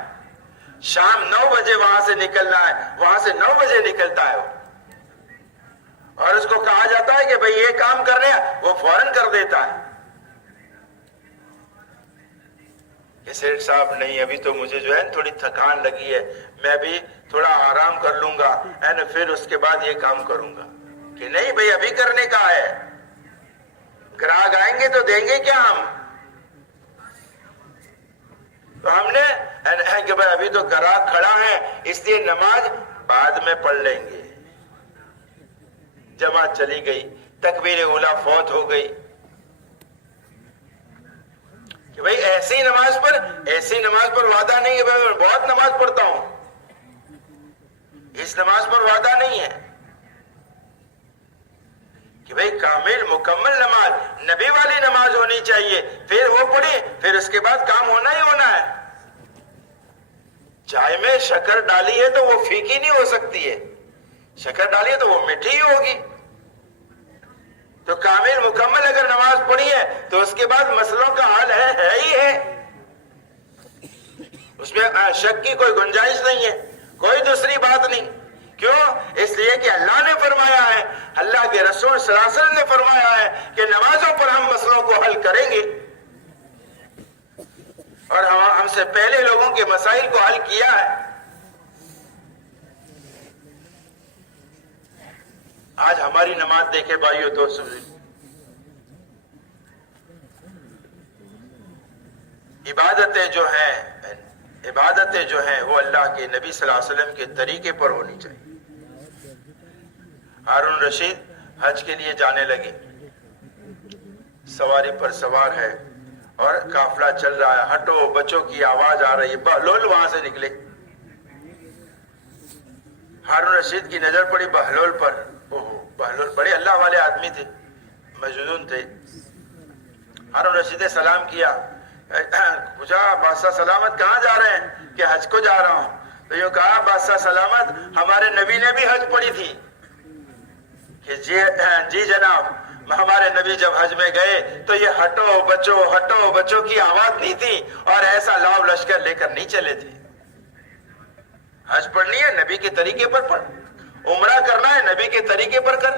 شام 9 بجے وہاں سے نکلنا ہے، وہاں سے 9 بجے نکلتا ہے وہ. اور اس کو کہا جاتا ہے کہ بھئی یہ کام کر رہے ہیں، وہ فوراً کر دیتا ہے کہ سیٹھ صاحب نہیں ابھی تو مجھے جو ہے تھوڑی تھکان لگی ہے، میں بھی تھوڑا آرام کر لوں گا پھر اس کے بعد یہ کام کروں گا. کہ نہیں بھئی ابھی کرنے کا ہے، گراہک آئیں گے تو دیں گے کیا ہم. تو ہم نے کہ بھئی ابھی تو گراہک کھڑا ہے اس لیے نماز بعد میں پڑھ لیں گے. جماعت چلی گئی، تکبیر اولیٰ فوت ہو گئی کہ بھئی ایسی نماز پر وعدہ نہیں ہے. بھئی میں بہت نماز پڑھتا ہوں، اس نماز پر وعدہ نہیں ہے کہ بھئی کامل مکمل نماز نبی والی نماز ہونی چاہیے. پھر وہ پڑھی، پھر اس کے بعد کام ہونا ہی ہونا ہے. چائے میں شکر ڈالی ہے تو وہ پھیکی نہیں ہو سکتی ہے، شکر ڈالی ہے تو وہ میٹھی ہی ہوگی. تو کامل مکمل اگر نماز پڑھی ہے تو اس کے بعد مسئلوں کا حل ہے ہی ہے، اس میں شک کی کوئی گنجائش نہیں ہے، کوئی دوسری بات نہیں. کیوں؟ اس لیے کہ اللہ نے فرمایا ہے، اللہ کے رسول صلی اللہ علیہ وسلم نے فرمایا ہے کہ نمازوں پر ہم مسئلوں کو حل کریں گے. اور ہم سے پہلے لوگوں کے مسائل کو حل کیا ہے. آج ہماری نماز دیکھے بھائیو دوستو، عبادتیں جو ہیں وہ اللہ کے نبی صلی اللہ علیہ وسلم کے طریقے پر ہونی چاہیے. ہارون رشید حج کے لیے جانے لگے، سواری پر سوار ہے اور قافلہ چل رہا ہے، ہٹو بچوں کی آواز آ رہی ہے، بہلول وہاں سے نکلے. ہارون رشید کی نظر پڑی بہلول پر. بہلول بڑے اللہ والے آدمی تھے، مجنون تھے. ہارون رشید نے سلام کیا، پوچھا بادشاہ سلامت کہاں جا رہے ہیں؟ کہ حج کو جا رہا ہوں. تو یوں کہا بادشاہ سلامت ہمارے نبی نے بھی حج پڑھی تھی. کہ جی جناب، ہمارے نبی جب حج میں گئے تو یہ ہٹو بچوں کی آواز نہیں تھی اور ایسا لاؤ لشکر لے کر نہیں چلے تھے. حج پڑھنی ہے نبی کے طریقے پر پڑھ، عمرہ کرنا ہے نبی کے طریقے پر کر،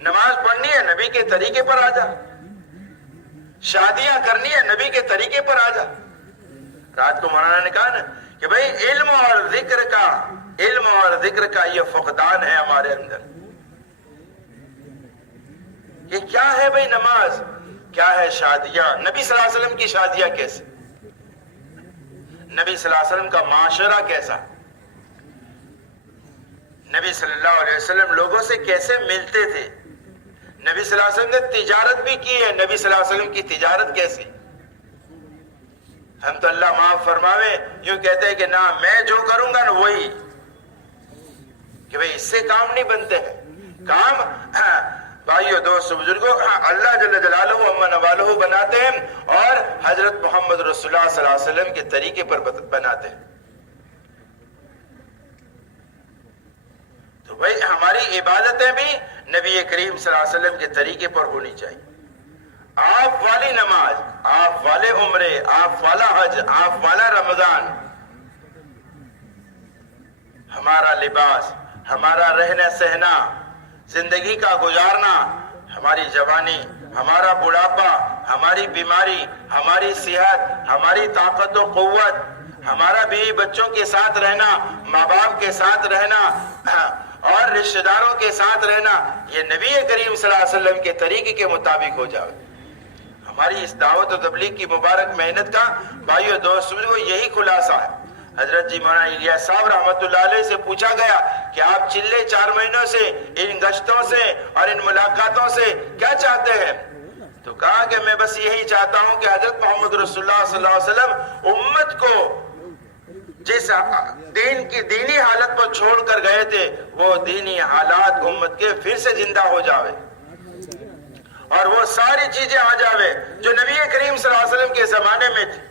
نماز پڑھنی ہے نبی کے طریقے پر آ جا، شادیاں کرنی ہے نبی کے طریقے پر آ جا. رات کو مولانا نے کہا نا کہ بھئی علم اور ذکر کا یہ فقدان ہے ہمارے اندر. یہ کیا ہے بھئی نماز، کیا ہے شادیاں، نبی صلی اللہ علیہ وسلم کی شادیاں کیسے، نبی صلی اللہ علیہ وسلم کا معاشرہ کیسا، نبی صلی اللہ علیہ وسلم لوگوں سے کیسے ملتے تھے. نبی صلی اللہ علیہ وسلم نے تجارت بھی کی ہے، نبی صلی اللہ علیہ وسلم کی تجارت کیسی. ہم تو اللہ معاف فرماوے یوں کہتے ہیں کہ نہ میں جو کروں گا نا وہی، کہ بھئی اس سے کام نہیں بنتے ہیں. کام بھائیو دوستو بزرگوں اللہ جل جلالہ و نوالہ بناتے ہیں اور حضرت محمد رسول اللہ صلی اللہ علیہ وسلم کے طریقے پر بناتے ہیں. تو بھئی ہماری عبادتیں بھی نبی کریم صلی اللہ علیہ وسلم کے طریقے پر ہونی چاہیے. آپ والی نماز، آپ والے عمرے، آپ والا حج، آپ والا رمضان، ہمارا لباس، ہمارا رہنا سہنا، زندگی کا گزارنا، ہماری جوانی، ہمارا بڑھاپا، ہماری بیماری، ہماری صحت، ہماری طاقت و قوت، ہمارا بیوی بچوں کے ساتھ رہنا، ماں باپ کے ساتھ رہنا اور رشتہ داروں کے ساتھ رہنا، یہ نبی کریم صلی اللہ علیہ وسلم کے طریقے کے مطابق ہو جائے. ہماری اس دعوت و تبلیغ کی مبارک محنت کا بھائیو دوستو یہی خلاصہ ہے. حضرت جی مولانا الیاس صاحب رحمت اللہ علیہ سے پوچھا گیا کہ آپ چلے 4 مہینوں سے ان گشتوں سے اور ان ملاقاتوں سے کیا چاہتے ہیں؟ تو کہا کہ میں بس یہی چاہتا ہوں کہ حضرت محمد رسول اللہ صلی اللہ علیہ وسلم امت کو جس دین کی دینی حالت پر چھوڑ کر گئے تھے وہ دینی حالات امت کے پھر سے زندہ ہو جاوے. اور وہ ساری چیزیں آ جاوے جو نبی کریم صلی اللہ علیہ وسلم کے زمانے میں تھی.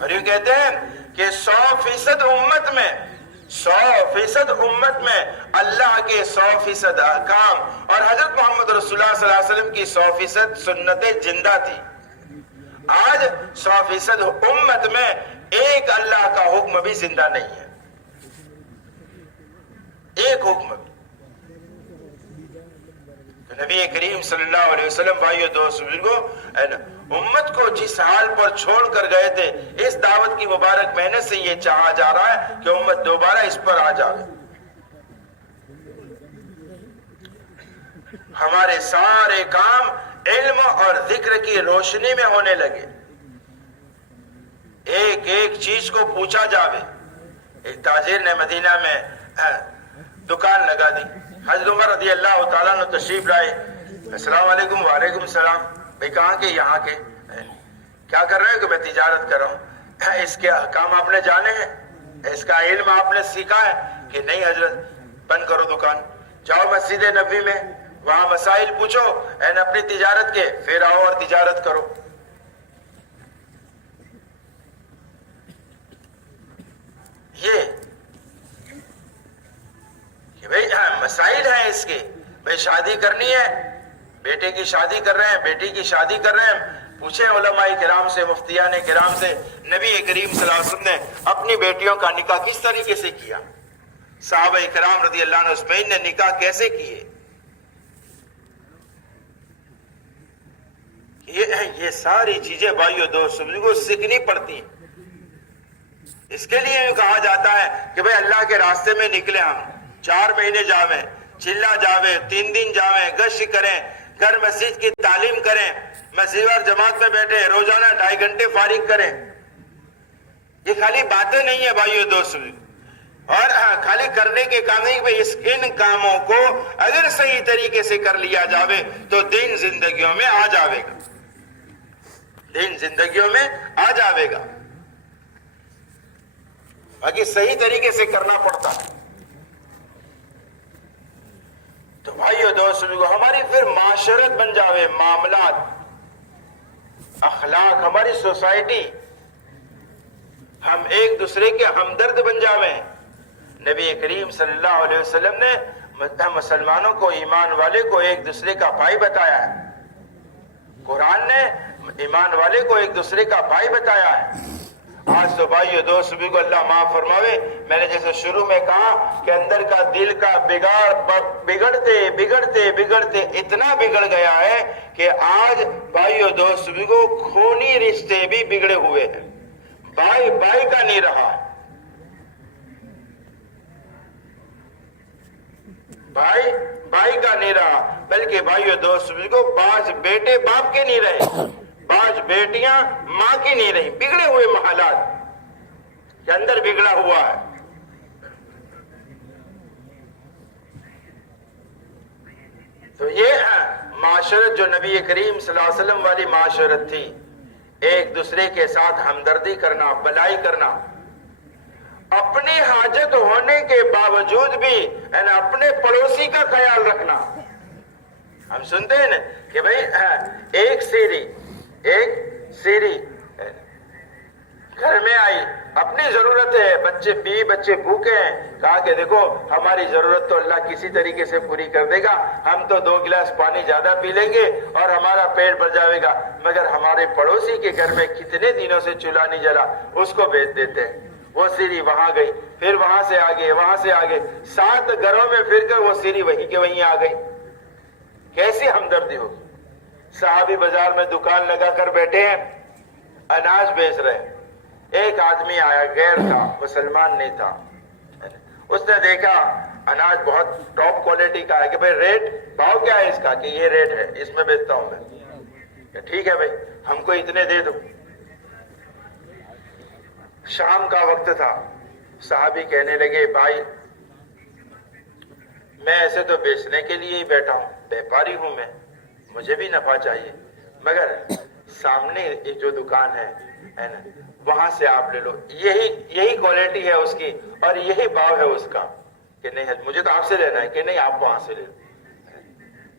اور یہ کہتے ہیں کہ 100% امت میں اللہ کے 100% احکام اور حضرت محمد رسول اللہ صلی اللہ علیہ وسلم کی 100% سنتیں زندہ تھی. آج 100% امت میں ایک اللہ کا حکم بھی زندہ نہیں ہے، ایک حکم بھی. نبی کریم صلی اللہ علیہ وسلم بھائیو دوست بزرگوں امت کو جس حال پر چھوڑ کر گئے تھے، اس دعوت کی مبارک محنت سے یہ چاہا جا رہا ہے کہ امت دوبارہ اس پر آ جائے. ہمارے سارے کام علم اور ذکر کی روشنی میں ہونے لگے، ایک ایک چیز کو پوچھا جاوے. ایک تاجر نے مدینہ میں دکان لگا دی. حضرت عمر رضی اللہ تعالیٰ نے تشریف لائے. السلام علیکم. وعلیکم السلام. بھئی کہاں کے؟ یہاں کے. کیا کر رہے ہو؟ کہ میں تجارت کر رہا ہوں. اس کے احکام آپ نے جانے ہیں؟ اس کا علم آپ نے سیکھا ہے؟ کہ نہیں حضرت. بند کرو دکان، جاؤ مسجد نبوی میں، وہاں مسائل پوچھو اپنی تجارت کے، پھر آؤ اور تجارت کرو. یہ کہ بھئی مسائل ہیں اس کے. بھئی شادی کرنی ہے، بیٹے کی شادی کر رہے ہیں، بیٹی کی شادی کر رہے ہیں، پوچھیں علماء کرام سے، مفتیان کرام سے نبی کریم صلی اللہ علیہ وسلم نے اپنی بیٹیوں کا نکاح کس طریقے سے کیا، صحابہ کرام رضی اللہ عنہ اجمعین نے نکاح کیسے کیے. یہ ساری چیزیں بھائیو دوستوں کو سیکھنی پڑتی ہیں. اس کے لیے کہا جاتا ہے کہ بھئی اللہ کے راستے میں نکلے، ہم 4 مہینے جاویں، چلا جاویں، 3 دن جاویں، گشت کریں، گھر مسجد کی تعلیم کریں، مسجد اور جماعت میں بیٹھے روزانہ 2.5 گھنٹے فارغ کریں. یہ خالی باتیں نہیں ہیں بھائیو دوستوں، اور خالی کرنے کے کام نہیں. کہ ان کاموں کو اگر صحیح طریقے سے کر لیا جاوے تو دین زندگیوں میں آ جاوے گا، دین زندگیوں میں آ جاوے گا. باقی صحیح طریقے سے کرنا پڑتا ہے. تو بھائیو دوستو ہماری پھر معاشرت بن جاوے، معاملات، اخلاق، ہماری سوسائٹی، ہم ایک دوسرے کے ہمدرد بن جاویں. نبی کریم صلی اللہ علیہ وسلم نے مسلمانوں کو، ایمان والے کو ایک دوسرے کا بھائی بتایا ہے. قرآن نے ایمان والے کو ایک دوسرے کا بھائی بتایا ہے. آج تو بھائیو دوست بھی کو اللہ معاف فرماوے، میں نے جیسے شروع میں کہا کہ اندر کا دل کا بگڑتے اتنا بگڑ گیا ہے کہ آج بھائیو دوست بھی کو خونی رشتے بھی بگڑے ہوئے ہیں. بھائی کا نہیں رہا، بھائی کا نہیں رہا، بلکہ بھائیو دوست بھی کو بعض بیٹے باپ کے نہیں رہے، بعض بیٹیاں ماں کی نہیں رہی. بگڑے ہوئے محلات کے اندر بگڑا ہوا ہے. تو یہ معاشرت جو نبی کریم صلی اللہ علیہ وسلم والی معاشرت تھی، ایک دوسرے کے ساتھ ہمدردی کرنا، بلائی کرنا، اپنی حاجت ہونے کے باوجود بھی اپنے پڑوسی کا خیال رکھنا. ہم سنتے ہیں نا کہ بھئی ایک سیری گھر میں آئی، اپنی ضرورت ہے، بچے بھوکے ہیں، کہا کہ دیکھو ہماری ضرورت تو اللہ کسی طریقے سے پوری کر دے گا، ہم تو 2 گلاس پانی زیادہ پی لیں گے اور ہمارا پیٹ بھر جائے گا، مگر ہمارے پڑوسی کے گھر میں کتنے دنوں سے چولہا نہیں جلا، اس کو بھیج دیتے ہیں. وہ سیری وہاں گئی، پھر وہاں سے آگے 7 گھروں میں پھر کر وہ سیری وہیں کے وہیں آ گئی. کیسی ہمدردی ہوگی. صحابی بازار میں دکان لگا کر بیٹھے ہیں، اناج بیچ رہے ہیں. ایک آدمی آیا، غیر تھا، مسلمان نہیں تھا. اس نے دیکھا اناج بہت ٹاپ کوالٹی کا ہے کہ بھئی ریٹ بھاؤ کیا ہے اس کا، کہ یہ ریٹ ہے، اس میں بیچتا ہوں میں. کہ ٹھیک ہے بھئی ہم کو اتنے دے دو. شام کا وقت تھا. صحابی کہنے لگے بھائی میں ایسے تو بیچنے کے لیے ہی بیٹھا ہوں، بیپاری ہوں میں، مجھے بھی نفع چاہیے، مگر سامنے جو دکان ہے نا وہاں سے آپ لے لو، یہی کوالٹی ہے اس کی اور یہی بھاؤ ہے اس کا. کہ نہیں مجھے تو آپ سے لینا ہے. کہ نہیں آپ وہاں سے لے لو.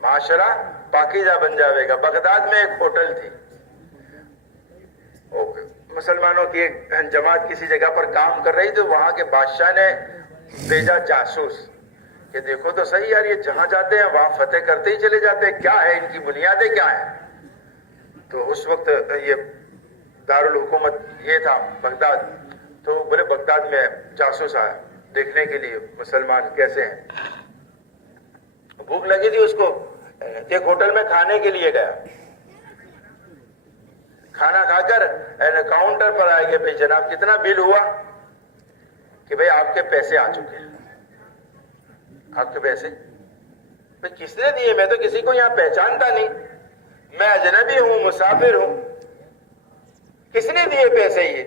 معاشرہ پاکیزہ بن جاوے گا. بغداد میں ایک ہوٹل تھی, مسلمانوں کی ایک جماعت کسی جگہ پر کام کر رہی, تو وہاں کے بادشاہ نے بھیجا جاسوس کہ دیکھو تو صحیح یار, یہ جہاں جاتے ہیں وہاں فتح کرتے ہی چلے جاتے ہیں, کیا ہے ان کی بنیادیں کیا ہیں. تو اس وقت یہ دارالحکومت یہ تھا بغداد, تو بولے بغداد میں جاسوس آیا دیکھنے کے لیے مسلمان کیسے ہیں. بھوک لگی تھی اس کو, ایک ہوٹل میں کھانے کے لیے گیا. کھانا کھا کر کاؤنٹر پر آئے گئے, بھائی جناب کتنا بل ہوا؟ کہ بھائی آپ کے پیسے آ چکے ہیں. آپ کے پیسے؟ بھائی کس نے دیے؟ میں تو کسی کو یہاں پہچانتا نہیں, میں اجنبی ہوں, مسافر ہوں, کس نے دیے پیسے؟ یہ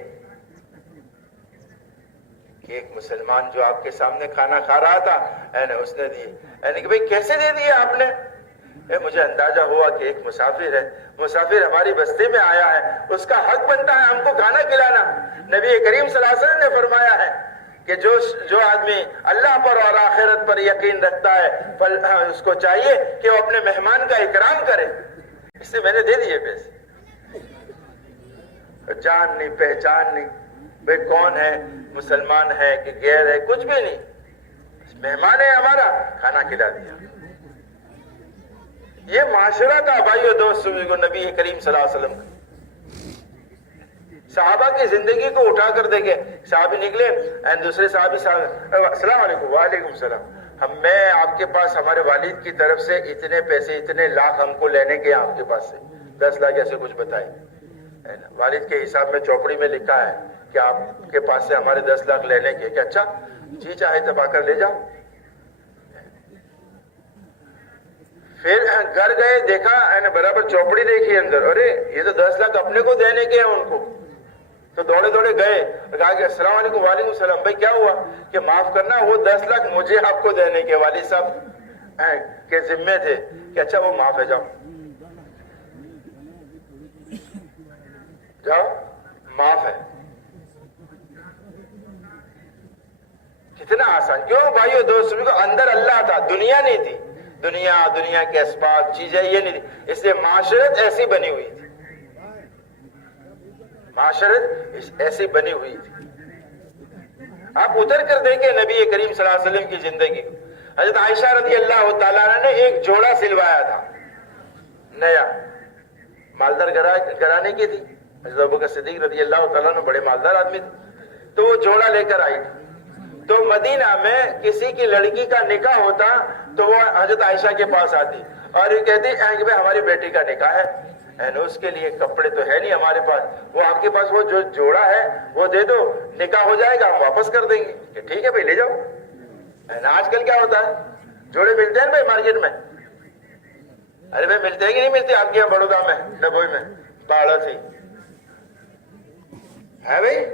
کہ ایک مسلمان جو آپ کے سامنے کھانا کھا رہا تھا اس نے دیے. کہ بھائی کیسے دے دیے آپ نے؟ مجھے اندازہ ہوا کہ ایک مسافر ہے, مسافر ہماری بستی میں آیا ہے, اس کا حق بنتا ہے ہم کو کھانا کھلانا. نبی کریم صلی اللہ علیہ وسلم نے فرمایا ہے کہ جو آدمی اللہ پر اور آخرت پر یقین رکھتا ہے اس کو چاہیے کہ وہ اپنے مہمان کا اکرام کرے. اس سے میں نے دے دیے پیسے. جان نہیں, پہچان نہیں, بھئی کون ہے, مسلمان ہے کہ غیر ہے, کچھ بھی نہیں, مہمان ہے ہمارا, کھانا کھلا دیا. یہ معاشرہ تھا بھائیو دوست کو نبی کریم صلی اللہ علیہ وسلم کا. صحابہ کی زندگی کو اٹھا کر دیکھیں. صحابی نکلے, دوسرے صحابی السلام علیکم. وعلیکم السلام. میں آپ کے پاس ہمارے والد کی طرف سے اتنے پیسے, اتنے لاکھ ہم کو لینے کے آپ کے پاس سے 10 لاکھ ایسے کچھ بتائے. والد کے حساب میں چوپڑی میں لکھا ہے کہ آپ کے پاس سے ہمارے 10 لاکھ لینے کے. کہ اچھا جی چاہے تب آ کر لے جاؤ. پھر گھر گئے, دیکھا برابر چوپڑی دیکھی اندر, ارے یہ تو 10 لاکھ اپنے کو دینے کے ہیں ان کو. تو دوڑے دوڑے گئے, کہا کہ السلام علیکم. وعلیکم السلام. بھائی کیا ہوا؟ کہ معاف کرنا, وہ 10 لاکھ مجھے آپ کو دینے کے والد صاحب کے ذمے تھے. کہ اچھا وہ معاف ہے, جاؤ جاؤ معاف ہے. کتنا آسان. کیوں بھائیو دوست کو اندر اللہ تھا, دنیا نہیں تھی. دنیا کے اسباب چیزیں یہ نہیں تھی, اس لیے معاشرت ایسی بنی ہوئی تھی. معاشرت ایسی بنی ہوئی تھی. آپ اتر کر دیکھیں نبی کریم صلی اللہ علیہ وسلم کی زندگی. حضرت عائشہ رضی اللہ تعالیٰ نے ایک جوڑا سلوایا تھا نیا, مالدار گھرانے کی تھی. حضرت ابوبکر صدیق رضی اللہ تعالیٰ نے بڑے مالدار آدمی تھے, تو وہ جوڑا لے کر آئی تھی. تو مدینہ میں کسی کی لڑکی کا نکاح ہوتا تو وہ حضرت عائشہ کے پاس آتی اور یہ کہتی کہ بھائی ہماری بیٹی کا نکاح ہے, اس کے لیے کپڑے تو ہے نہیں ہمارے پاس, وہ آپ کے پاس وہ جو جوڑا ہے وہ دے دو, نکاح ہو جائے گا ہم واپس کر دیں گے. کہ ٹھیک ہے بھائی لے جاؤ. آج کل کیا ہوتا ہے, جوڑے ملتے ہیں بھائی مارکیٹ میں. ارے بھائی ملتے ہیں کہ نہیں ملتے آپ کے یہاں بڑودہ میں, ڈبوئی میں, باڑا سی ہے بھائی,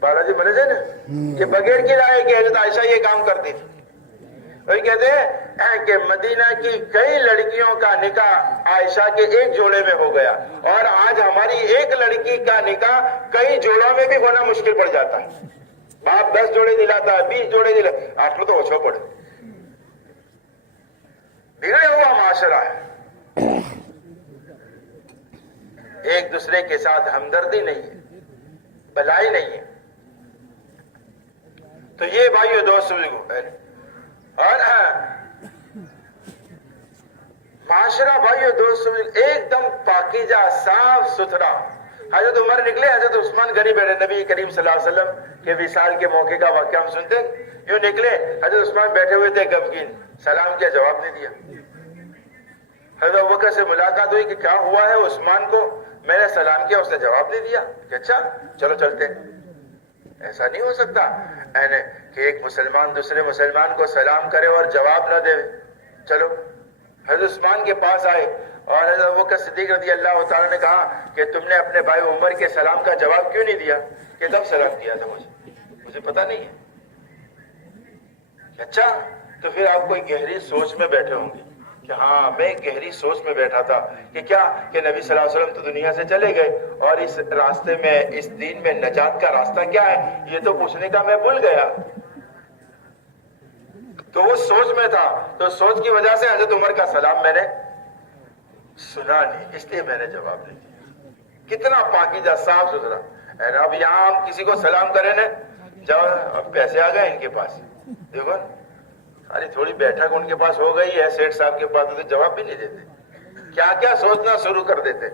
باڑا جی بنے تھے نا, کہ بغیر کی رائے کہ حضرت عائشہ یہ کام کرتی تھی. وہی کہتے ہیں کہ مدینہ کی کئی لڑکیوں کا نکاح عائشہ کے ایک جوڑے میں ہو گیا, اور آج ہماری ایک لڑکی کا نکاح کئی جوڑوں میں بھی ہونا مشکل پڑ جاتا ہے. باپ 10 جوڑے دلاتا ہے, 20 جوڑے دلاتا, آج میں تو اوچھو پڑے. بگڑا ہوا معاشرہ ہے, ایک دوسرے کے ساتھ ہمدردی نہیں ہے, بلائی نہیں ہے. تو یہ بھائیو دوست اور معاشرہ بھائیو دوست ایک دم پاکیزہ صاف ستھرا. حضرت عمر نکلے, حضرت عثمان گھر ہی بیٹھے. نبی کریم صلی اللہ علیہ وسلم کے وصال کے موقع کا واقعہ ہم سنتے ہیں. یوں نکلے, حضرت عثمان بیٹھے ہوئے تھے غمگین, سلام کیا, جواب نہیں دیا. حضرت ابوبکر سے ملاقات ہوئی کہ کیا ہوا ہے عثمان کو, میں نے سلام کیا, اس نے جواب نہیں دیا. کہ اچھا چلو چلتے. ایسا نہیں ہو سکتا کہ ایک مسلمان دوسرے مسلمان کو سلام کرے اور جواب نہ دے. چلو حضرت عثمان کے پاس آئے اور حضرت ابوبکر صدیق رضی اللہ تعالیٰ نے کہا کہ تم نے اپنے بھائی عمر کے سلام کا جواب کیوں نہیں دیا؟ کہ تب سلام کیا تھا, مجھے پتا نہیں ہے. اچھا, تو پھر آپ کوئی گہری سوچ میں بیٹھے ہوں گے کہ ہاں میں گہری سوچ میں بیٹھا تھا کہ کیا کہ نبی صلی اللہ علیہ وسلم تو دنیا سے چلے گئے, اور اس راستے میں, اس دین میں نجات کا راستہ کیا ہے یہ تو پوچھنے کا میں بھول گیا. تو وہ سوچ میں تھا، تو سوچ کی وجہ سے حضرت عمر کا سلام میں نے سنا نہیں، اس لیے میں نے جواب نہیں دیا۔ کتنا پاکیزہ صاف ستھرا۔ اب یہاں ہم کسی کو سلام کریں نا، جب اب پیسے آ گئے ان کے پاس، دیکھو ساری تھوڑی بیٹھک ان کے پاس ہو گئی ہے، سیٹھ صاحب کے پاس تو جواب بھی نہیں دیتے، کیا کیا سوچنا شروع کر دیتے۔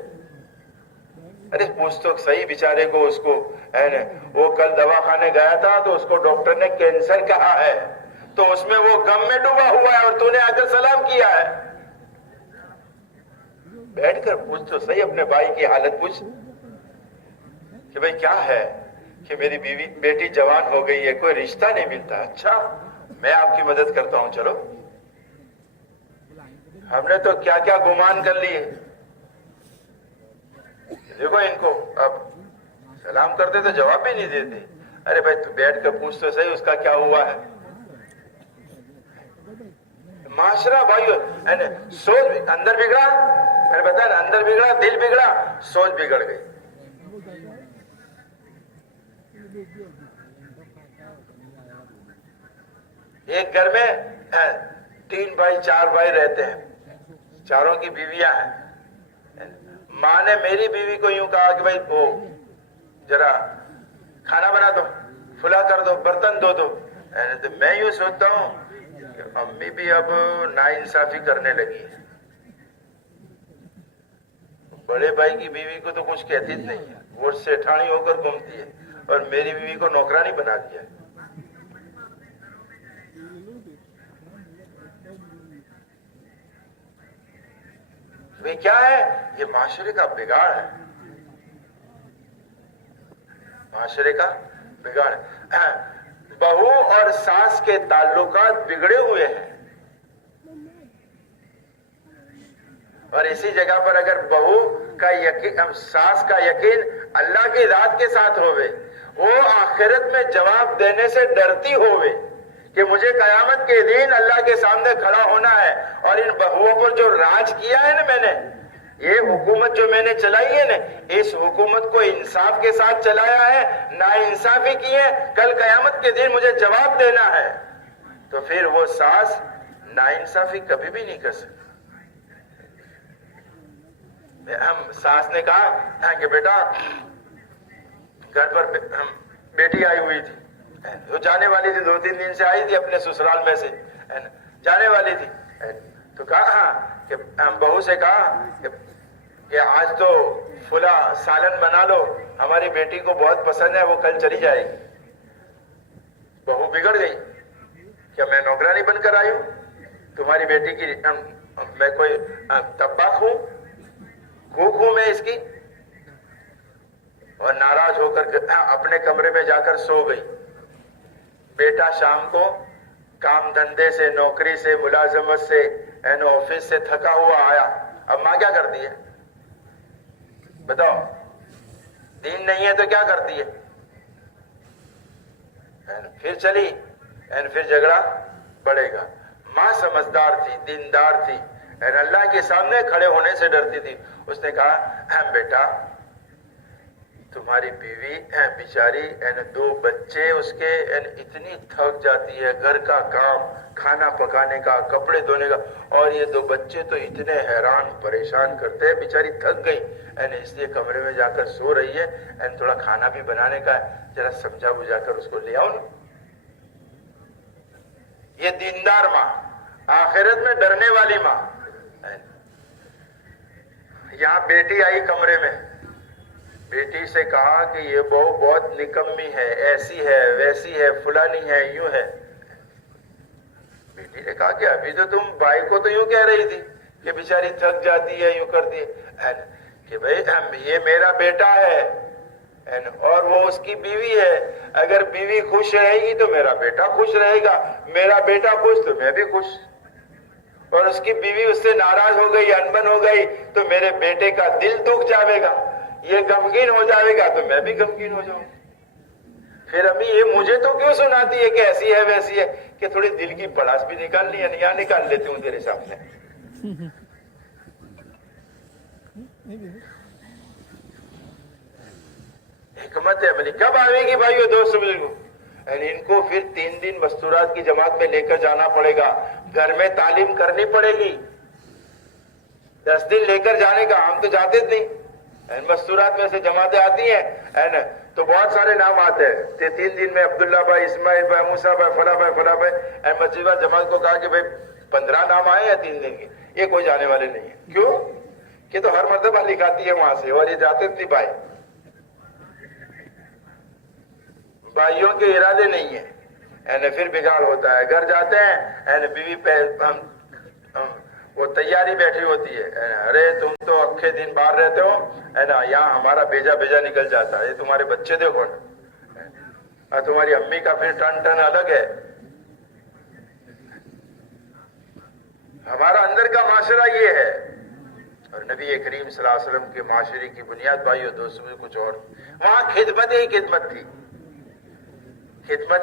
ارے پوچھ تو صحیح بیچارے کو، اس کو وہ کل دوا خانے گیا تھا تو اس کو ڈاکٹر نے کینسر کہا ہے، تو اس میں وہ غم میں ڈوبا ہوا ہے اور تو نے آ کر سلام کیا ہے۔ بیٹھ کر پوچھ تو صحیح، اپنے بھائی کی حالت پوچھ کہ بھئی کیا ہے، کہ میری بیٹی جوان ہو گئی ہے، کوئی رشتہ نہیں ملتا۔ اچھا میں آپ کی مدد کرتا ہوں، چلو۔ ہم نے تو کیا کیا گمان کر لیے، دیکھو ان کو اب سلام کرتے تو جواب بھی نہیں دیتے۔ ارے بھائی تو بیٹھ کر پوچھ تو صحیح اس کا کیا ہوا ہے۔ معاشرہ بھائیو سوچ اندر بگڑا، میں نے بتایا نا، اندر بگڑا، دل بگڑا، سوچ بگڑ گئی۔ ایک گھر میں 3 بھائی 4 بھائی رہتے ہیں، چاروں کی بیویاں ہیں۔ ماں نے میری بیوی کو یوں کہا کہ بھائی وہ ذرا کھانا بنا دو، فلا کر دو، برتن دھو دو۔ تو میں یوں سوچتا ہوں کہ امی بھی اب ناانصافی کرنے لگی ہے، بڑے بھائی کی بیوی کو تو کچھ کہتی نہیں ہے، وہ سیٹھانی ہو کر گھومتی ہے، اور میری بیوی کو نوکرانی بنا دیا ہے۔ یہ کیا ہے؟ یہ معاشرے کا بگاڑ ہے، معاشرے کا بگاڑ ہے۔ بہو اور ساس کے تعلقات بگڑے ہوئے ہیں، اور اسی جگہ پر اگر بہو کا یقین، ساس کا یقین اللہ کی ذات کے ساتھ ہوئے، وہ آخرت میں جواب دینے سے ڈرتی ہوئے کہ مجھے قیامت کے دن اللہ کے سامنے کھڑا ہونا ہے، اور ان بہوؤں پر جو راج کیا ہے نا میں نے، یہ حکومت جو میں نے چلائی ہے نا، اس حکومت کو انصاف کے ساتھ چلایا ہے، نا انصافی کی ہے، کل قیامت کے دن مجھے جواب دینا ہے، تو پھر وہ ساس نا انصافی کبھی بھی نہیں کر سکتی۔ ہم ساس نے کہا کہ بیٹا گھر پر بیٹی آئی ہوئی تھی، وہ جانے والی تھی، 2-3 دن سے آئی تھی اپنے سسرال میں سے جانے والی تھی، تو کہا کہ بہو سے کہا کہ آج تو فلا سالن بنا لو، ہماری بیٹی کو بہت پسند ہے، وہ کل چلی جائے گی۔ بہو بگڑ گئی، کیا میں نوکرانی بن کر آئی ہوں تمہاری بیٹی کی؟ میں کوئی طباخ ہوں، کوک ہوں میں اس کی؟ اور ناراض ہو کر اپنے کمرے میں جا کر سو گئی۔ بیٹا شام کو کام دھندے سے، نوکری سے، ملازمت سے، آفس سے تھکا ہوا آیا، اب ماں کیا کرتی ہے بتاؤ؟ دین نہیں ہے تو کیا کرتی ہے؟ پھر چلی، پھر جھگڑا بڑھے گا۔ ماں سمجھدار تھی، دیندار تھی، اللہ کے سامنے کھڑے ہونے سے ڈرتی تھی۔ اس نے کہا بیٹا تمہاری بیوی بیچاری 2 بچے اس کے اتنی تھک جاتی ہے، گھر کا کام، کھانا پکانے کا، کپڑے دھونے کا، اور یہ 2 بچے تو اتنے حیران پریشان کرتے ہیں، بیچاری تھک گئی، اس لیے کمرے میں جا کر سو رہی ہے، تھوڑا کھانا بھی بنانے کا ہے، ذرا سمجھا بجھا کر اس کو لے آؤ نا۔ یہ دیندار ماں، آخرت میں ڈرنے والی ماں۔ یہاں بیٹی آئی کمرے میں، بیٹی سے کہا کہ یہ بہو بہت نکمی ہے، ایسی ہے، ویسی ہے، فلانی ہے، یوں ہے۔ بیٹی نے کہا کہ ابھی تو تم بھائی کو تو یوں کہہ رہی تھی کہ بیچاری تھک جاتی ہے، یوں کرتی ہے، کہ بھئی یہ میرا بیٹا ہے اور وہ اس کی بیوی ہے، اگر بیوی خوش رہے گی تو میرا بیٹا خوش رہے گا، میرا بیٹا خوش تو میں بھی خوش، اور اس کی بیوی اس سے ناراض ہو گئی، انبن ہو گئی تو میرے بیٹے کا دل دکھ جاوے گا، یہ غمگین ہو جاوے گا تو میں بھی غمگین ہو جاؤں۔ پھر امی یہ مجھے تو کیوں سناتی ہے کہ ایسی ہے ویسی ہے، کہ تھوڑی دل کی بڑاس بھی نکالنی ہے، یہاں نکال لیتی ہوں تیرے سامنے۔ حکمت عملی کب آئے گی بھائیو، دوست بزرگوں؟ ان کو پھر 3 دن مستورات کی جماعت میں لے کر جانا پڑے گا، گھر میں تعلیم کرنی پڑے گی، 10 دن لے کر جانے کا. ہم تو جاتے نہیں، مستورات میں سے جماعتیں آتی ہیں تو بہت سارے نام آتے ہیں. 3 دن میں عبداللہ بھائی، اسماعیل بھائی، موسیٰ بھائی، فلاں بھائی، فلاں بھائی. مسجد جماعت کو کہا کہ بھائی 15 نام آئے یا 3 دن کے، یہ کوئی جانے والے نہیں ہے. کیوں کہ تو ہر مرتبہ لکھاتی ہے وہاں سے، اور یہ جاتے نہیں بھائی. بھائیوں کے ارادے نہیں ہیں، پھر بگاڑ ہوتا ہے. گھر جاتے ہیں، بیوی پہ وہ تیاری بیٹھی ہوتی ہے، ارے تم تو اکھے دن باہر رہتے ہو، یہاں ہمارا بیجا نکل جاتا ہے. یہ تمہارے بچے دیکھو نا، تمہاری امی کا پھر ٹن الگ ہے. ہمارا اندر کا معاشرہ یہ ہے. اور نبی کریم صلی اللہ علیہ وسلم کے معاشرے کی بنیاد بھائیو دوستوں میں کچھ اور. وہاں خدمت ہی خدمت تھی، خدمت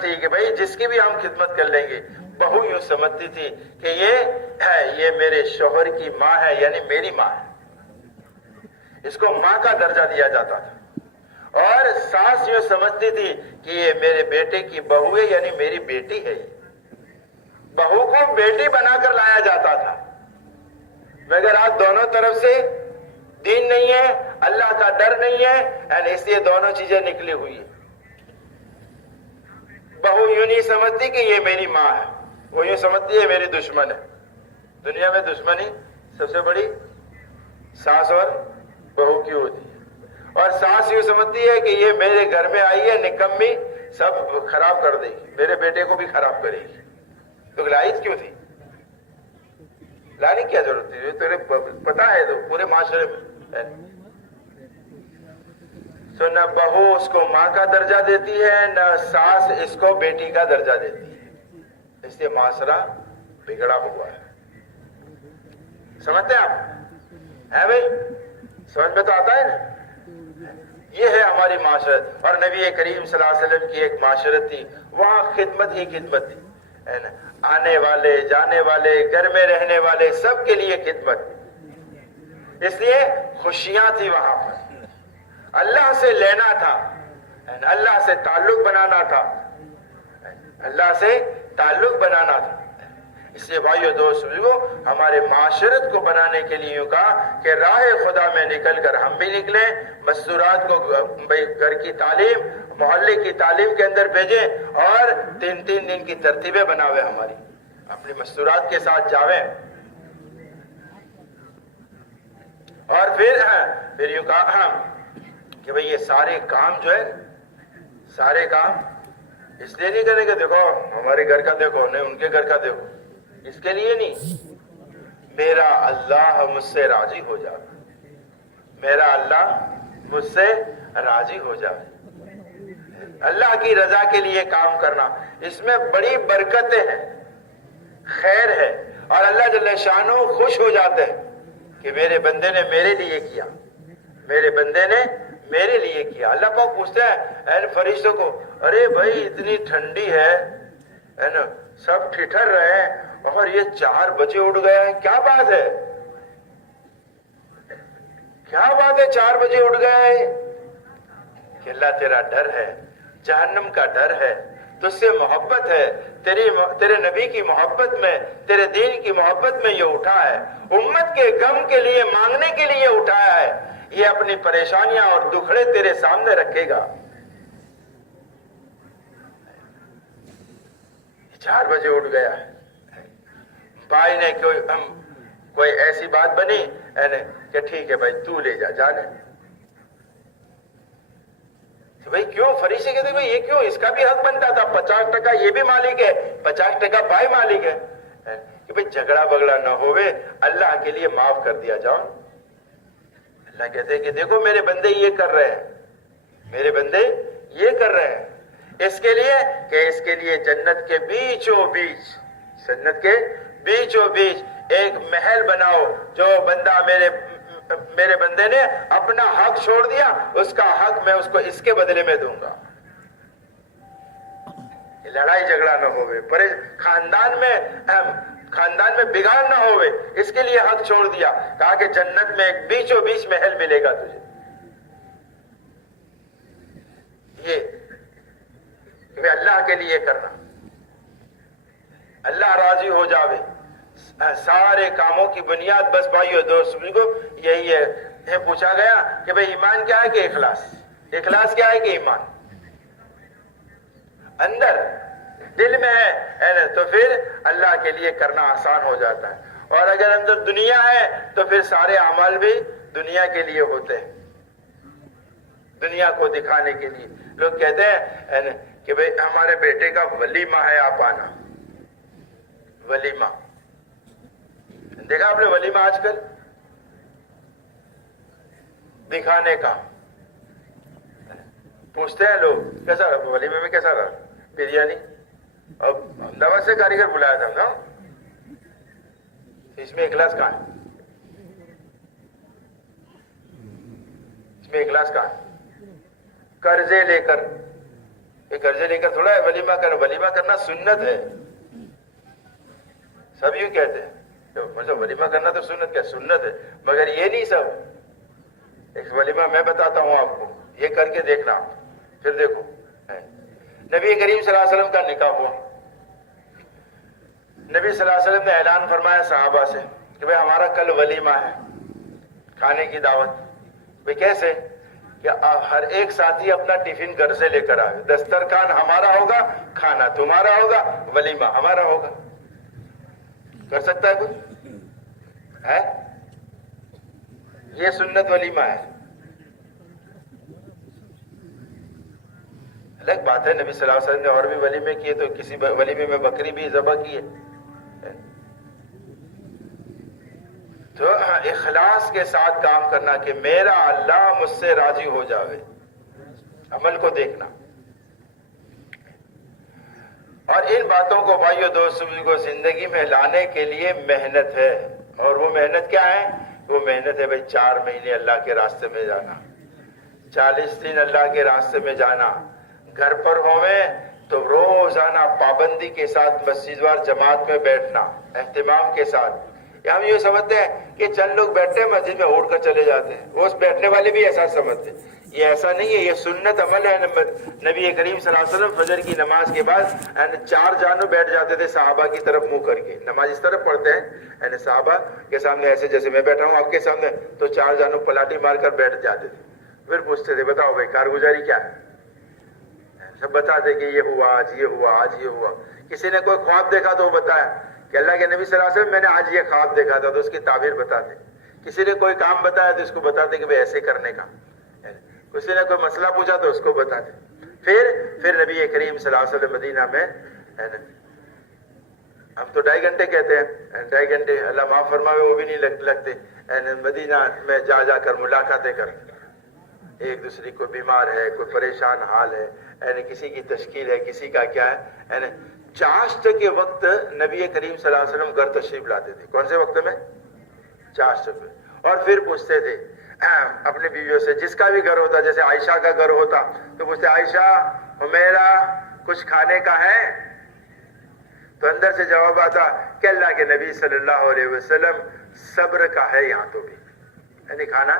تھی کہ بھائی جس کی بھی ہم خدمت کر لیں گے. بہو یوں سمجھتی تھی کہ یہ میرے شوہر کی ماں ہے، یعنی میری ماں ہے، اس کو ماں کا درجہ دیا جاتا تھا. اور ساس یوں سمجھتی تھی کہ یہ میرے بیٹے کی بہو ہے، یعنی میری بیٹی ہے. بہو کو بیٹی بنا کر لایا جاتا تھا. مگر آج دونوں طرف سے دین نہیں ہے، اللہ کا ڈر نہیں ہے، اس لیے دونوں چیزیں نکلی ہوئی ہیں. بہو یوں نہیں سمجھتی کہ یہ میری ماں ہے، وہ یوں سمجھتی ہے میری دشمن ہے. دنیا میں دشمنی سب سے بڑی ساس اور بہو کی ہوتی ہے. اور ساس یوں سمجھتی ہے کہ یہ میرے گھر میں آئی ہے نکمی، سب خراب کر دے گی، میرے بیٹے کو بھی خراب کرے گی. تو لائی کیوں تھی؟ لانے کی کیا ضرورت تھی؟ تیرے پتا ہے تو پورے معاشرے میں. تو نہ بہو اس کو ماں کا درجہ دیتی ہے، نہ ساس اس کو بیٹی کا درجہ دیتی ہے. اس لیے معاشرہ بگڑا ہوا ہے. سمجھتے ہیں آپ؟ ہے بھائی، سمجھ میں تو آتا ہے نا. یہ ہے ہماری معاشرت. اور نبی کریم صلی اللہ علیہ وسلم کی ایک معاشرت تھی، وہاں خدمت ہی خدمت تھی. آنے والے جانے والے گھر میں رہنے والے سب کے لیے خدمت. اس لیے خوشیاں تھی وہاں پر. اللہ سے لینا تھا، اللہ سے تعلق بنانا تھا، اللہ سے تعلق بنانا تھا. اس لیے بھائیو دوست بزرگو، ہمارے معاشرت کو بنانے کے لیے کہا کہ راہ خدا میں نکل کر ہم بھی نکلیں. مستورات کو بھائی گھر کی تعلیم، محلے کی تعلیم کے اندر بھیجیں، اور 3 دن کی ترتیبیں بناوے، ہماری اپنی مستورات کے ساتھ جاویں. اور پھر یوں کہا کہ بھئی یہ سارے کام جو ہے، سارے کام اس لیے نہیں کریں کہ دیکھو ہمارے گھر کا دیکھو، نہیں ان کے گھر کا دیکھو، اس کے لیے نہیں. میرا اللہ مجھ سے راضی ہو جائے، میرا اللہ مجھ سے راضی ہو جائے. اللہ کی رضا کے لیے کام کرنا، اس میں بڑی برکتیں ہیں، خیر ہے. اور اللہ جل شانہ خوش ہو جاتے ہیں کہ میرے بندے نے میرے لیے کیا، میرے بندے نے میرے لیے کیا. اللہ پاک پوچھتے ہیں اے فرشتوں کو، ارے بھائی اتنی ٹھنڈی ہے نا، سب ٹھٹر رہے ہیں اور یہ 4 بجے اٹھ گئے ہیں، کیا بات ہے؟ کیا بات ہے 4 بجے اٹھ گئے ہیں؟ کہ اللہ تیرا ڈر ہے، جہنم کا ڈر ہے، تجھ سے محبت ہے، تیرے نبی کی محبت میں، تیرے دین کی محبت میں یہ اٹھا ہے، امت کے غم کے لیے مانگنے کے لیے اٹھایا ہے. یہ اپنی پریشانیاں اور دکھڑے تیرے سامنے رکھے گا. 4 بجے اٹھ گیا ہے. بھائی نے کوئی ایسی بات بنی کہ ٹھیک ہے بھائی تو لے جانے. بھائی کیوں؟ فرشتے کہتے بھائی یہ کیوں؟ اس کا بھی حق بنتا تھا، 50% یہ بھی مالک ہے، 50% بھائی مالک ہے. کہ بھئی جھگڑا بگڑا نہ ہوئے، اللہ کے لیے معاف کر دیا جاؤ. اللہ کہتے ہیں کہ دیکھو میرے بندے یہ کر رہے ہیں، میرے بندے یہ کر رہے ہیں. اس کے لیے کہ اس کے لیے جنت کے بیچوں بیچ، جنت کے بیچوں بیچ ایک محل بناؤ. جو بندہ میرے بندے نے اپنا حق چھوڑ دیا، اس کا حق میں اس کو اس کے بدلے میں دوں گا. لڑائی جھگڑا نہ ہوئے، خاندان میں بگاڑ نہ ہوئے، اس کے لیے حق چھوڑ دیا. کہا کہ جنت میں ایک بیچوں بیچ محل ملے گا تجھے. کہ اللہ کے لیے کرنا، اللہ راضی ہو جاوے، سارے کاموں کی بنیاد بس بھائیو دوست کو یہی ہے۔ یہ پوچھا گیا کہ بھئی ایمان کیا ہے کہ اخلاص؟ اخلاص کیا ہے کہ ایمان اندر دل میں ہے تو پھر اللہ کے لیے کرنا آسان ہو جاتا ہے، اور اگر اندر دنیا ہے تو پھر سارے اعمال بھی دنیا کے لیے ہوتے ہیں، دنیا کو دکھانے کے لیے۔ لوگ کہتے ہیں کہ بھئی ہمارے بیٹے کا ولیمہ ہے، آپ آنا۔ ولیمہ دیکھا آپ نے ولیمہ آج کل دکھانے کا؟ پوچھتے ہیں لوگ کیسا رہا ولیمے میں، کیسا رہا بریانی؟ اب احمدآباد سے کاریگر بلایا تھا نا، اس میں اخلاص کہاں ہے؟ اس میں اخلاص کہاں ہے؟ قرضے لے کر، یہ قرضے لے کر تھوڑا ہے ولیمہ کرنا، ولیمہ کرنا سنت ہے، سب یوں کہتے ہیں مطلب ولیمہ کرنا تو سنت، کیا سنت ہے، مگر یہ نہیں سب۔ ایک ولیمہ میں بتاتا ہوں آپ کو، یہ کر کے دیکھنا آپ، پھر دیکھو۔ نبی کریم صلی اللہ علیہ وسلم کا نکاح ہوا، نبی صلی اللہ علیہ وسلم نے اعلان فرمایا صحابہ سے کہ بھئی ہمارا کل ولیمہ ہے، کھانے کی دعوت۔ بھئی کیسے؟ کہ ہر ایک ساتھی اپنا ٹفن گھر سے لے کر آئے، دسترخوان ہمارا ہوگا، کھانا تمہارا ہوگا، ولیمہ ہمارا ہوگا۔ کر سکتا ہے کوئی؟ ہے یہ سنت ولیمہ ہے۔ الگ بات ہے نبی صلی اللہ علیہ وسلم نے اور بھی ولیمے کیے، تو کسی ولیمے میں بکری بھی ذبح کی ہے۔ تو اخلاص کے ساتھ کام کرنا کہ میرا اللہ مجھ سے راضی ہو جاوے، عمل کو دیکھنا۔ اور ان باتوں کو بھائیو دوستوں کو زندگی میں لانے کے لیے محنت ہے، اور وہ محنت کیا ہے؟ وہ محنت ہے بھائی 4 مہینے اللہ کے راستے میں جانا، 40 دن اللہ کے راستے میں جانا، گھر پر ہوئیں تو روزانہ پابندی کے ساتھ مسجد وار جماعت میں بیٹھنا، اہتمام کے ساتھ۔ ہم یہ سمجھتے ہیں کہ چند لوگ بیٹھتے ہیں مسجد میں اٹھ کر چلے جاتے ہیں، وہ بیٹھنے والے بھی ایسا سمجھتے ہیں، یہ ایسا نہیں ہے، یہ سنت عمل ہے۔ نبی کریم صلی اللہ علیہ وسلم فجر کی نماز کے بعد 4 جانوں بیٹھ جاتے تھے صحابہ کی طرف منہ کر کے، نماز اس طرف پڑھتے ہیں صحابہ کے سامنے ایسے جیسے میں بیٹھا ہوں آپ کے سامنے، تو 4 جانوں پلاٹی مار کر بیٹھ جاتے تھے، پھر پوچھتے تھے بتاؤ بھائی کارگزاری کیا ہے؟ سب بتاتے کہ یہ ہوا آج، یہ ہوا آج، یہ ہوا۔ کسی نے کوئی خواب دیکھا تو وہ بتایا کہ اللہ کے نبی صلی اللہ علیہ وسلم میں نے آج یہ خواب دیکھا تھا، تو اس کی تعبیر بتاتے۔ کسی نے کوئی کام بتایا تو اس کو بتاتے کہ بھئی ایسے کرنے کا، کسی نے کوئی مسئلہ پوچھا تو اس کو بتاتے۔ پھر نبی کریم صلی اللہ علیہ وسلم مدینہ میں، ہم تو 2.5 گھنٹے کہتے ہیں، 2.5 گھنٹے اللہ معاف فرماوے وہ بھی نہیں لگتے، مدینہ میں جا جا کر ملاقاتیں کرتے، ایک دوسرے کو بیمار ہے، کوئی پریشان حال ہے، کسی کی تشکیل ہے، کسی کا کیا ہے۔ چاشت کے وقت نبی کریم صلی اللہ علیہ وسلم گھر تشریف لاتے تھے، کون سے وقت میں؟ چاشت میں، اور پھر پوچھتے تھے اپنی بیویوں سے، جس کا بھی گھر ہوتا، جیسے عائشہ کا گھر ہوتا تو پوچھتے عائشہ حمیرہ کچھ کھانے کا ہے؟ تو اندر سے جواب آتا کہ اللہ کے نبی صلی اللہ علیہ وسلم صبر کا ہے یہاں تو بھی، یعنی کھانا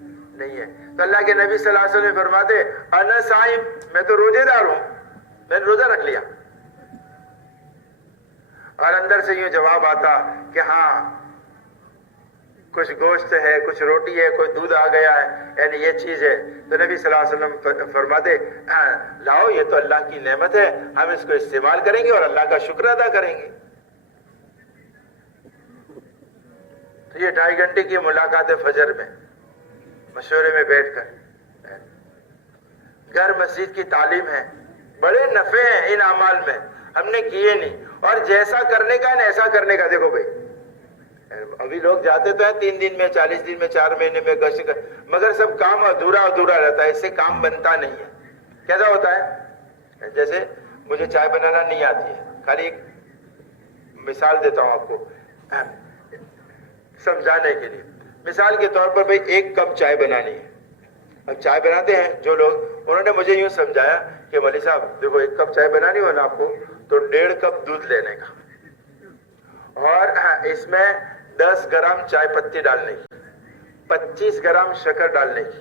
نہیں ہے۔ تو اللہ کے نبی صلی اللہ علیہ وسلم فرماتے انا صائم، میں تو روزے دار ہوں، میں نے روزہ رکھ لیا۔ اور اندر سے یوں جواب آتا کہ ہاں کچھ گوشت ہے، کچھ روٹی ہے، کوئی دودھ آ گیا ہے، یعنی یہ چیز ہے۔ تو نبی صلی اللہ علیہ وسلم فرماتے لاؤ، یہ تو اللہ کی نعمت ہے، ہم اس کو استعمال کریں گے اور اللہ کا شکر ادا کریں گے۔ تو یہ 2.5 گھنٹے کی ملاقات فجر میں مشورے میں بیٹھ کر، گھر مسجد کی تعلیم ہے، بڑے نفع ہیں ان اعمال میں، ہم نے کیے نہیں۔ اور جیسا کرنے کا ہے ایسا کرنے کا، دیکھو بھائی ابھی لوگ جاتے تو ہیں 3 دن میں، 40 دن میں، 4 مہینے میں گشت کر، مگر سب کام ادھورا رہتا ہے، اس سے کام بنتا نہیں ہے۔ کیسا ہوتا ہے؟ جیسے مجھے چائے بنانا نہیں آتی ہے، خالی ایک مثال دیتا ہوں آپ کو سمجھانے کے لیے۔ مثال کے طور پر بھئی 1 کپ چائے بنانی ہے، اب چائے بناتے ہیں جو لوگ، انہوں نے مجھے یوں سمجھایا کہ مولوی صاحب دیکھو 1 کپ چائے بنانی ہو نا آپ کو تو 1.5 کپ دودھ لینے کا، اور اس میں 10 گرام چائے پتی ڈالنے کی، 25 گرام شکر ڈالنے کی،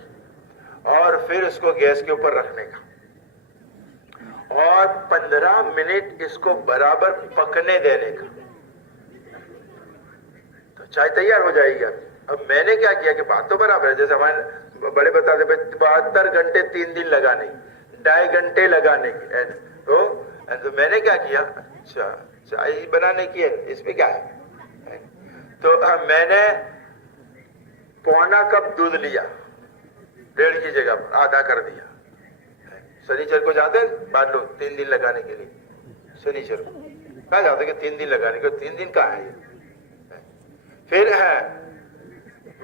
اور پھر اس کو گیس کے اوپر رکھنے کا، اور 15 منٹ اس کو برابر پکنے دینے کا، تو چائے تیار ہو جائے گی. اب میں نے کیا کیا کہ بات تو برابر ہے، جیسے ہمارے بڑے بتاتے 72 گھنٹے 3 دن لگانے کی، 2.5 گھنٹے لگانے کی، تو میں نے کیا کیا، اچھا چائے بنانے کی ہے، اس میں کیا ہے، تو میں نے پونا کپ دودھ لیا، 1.5 کی جگہ پر آدھا کر دیا. سنیچر کو جاتے ہیں بعد لوگ 3 دن لگانے کے لیے، سنیچر کو کہا جاتا ہے کہ 3 دن لگانے کے، 3 دن کہاں ہے یہ. پھر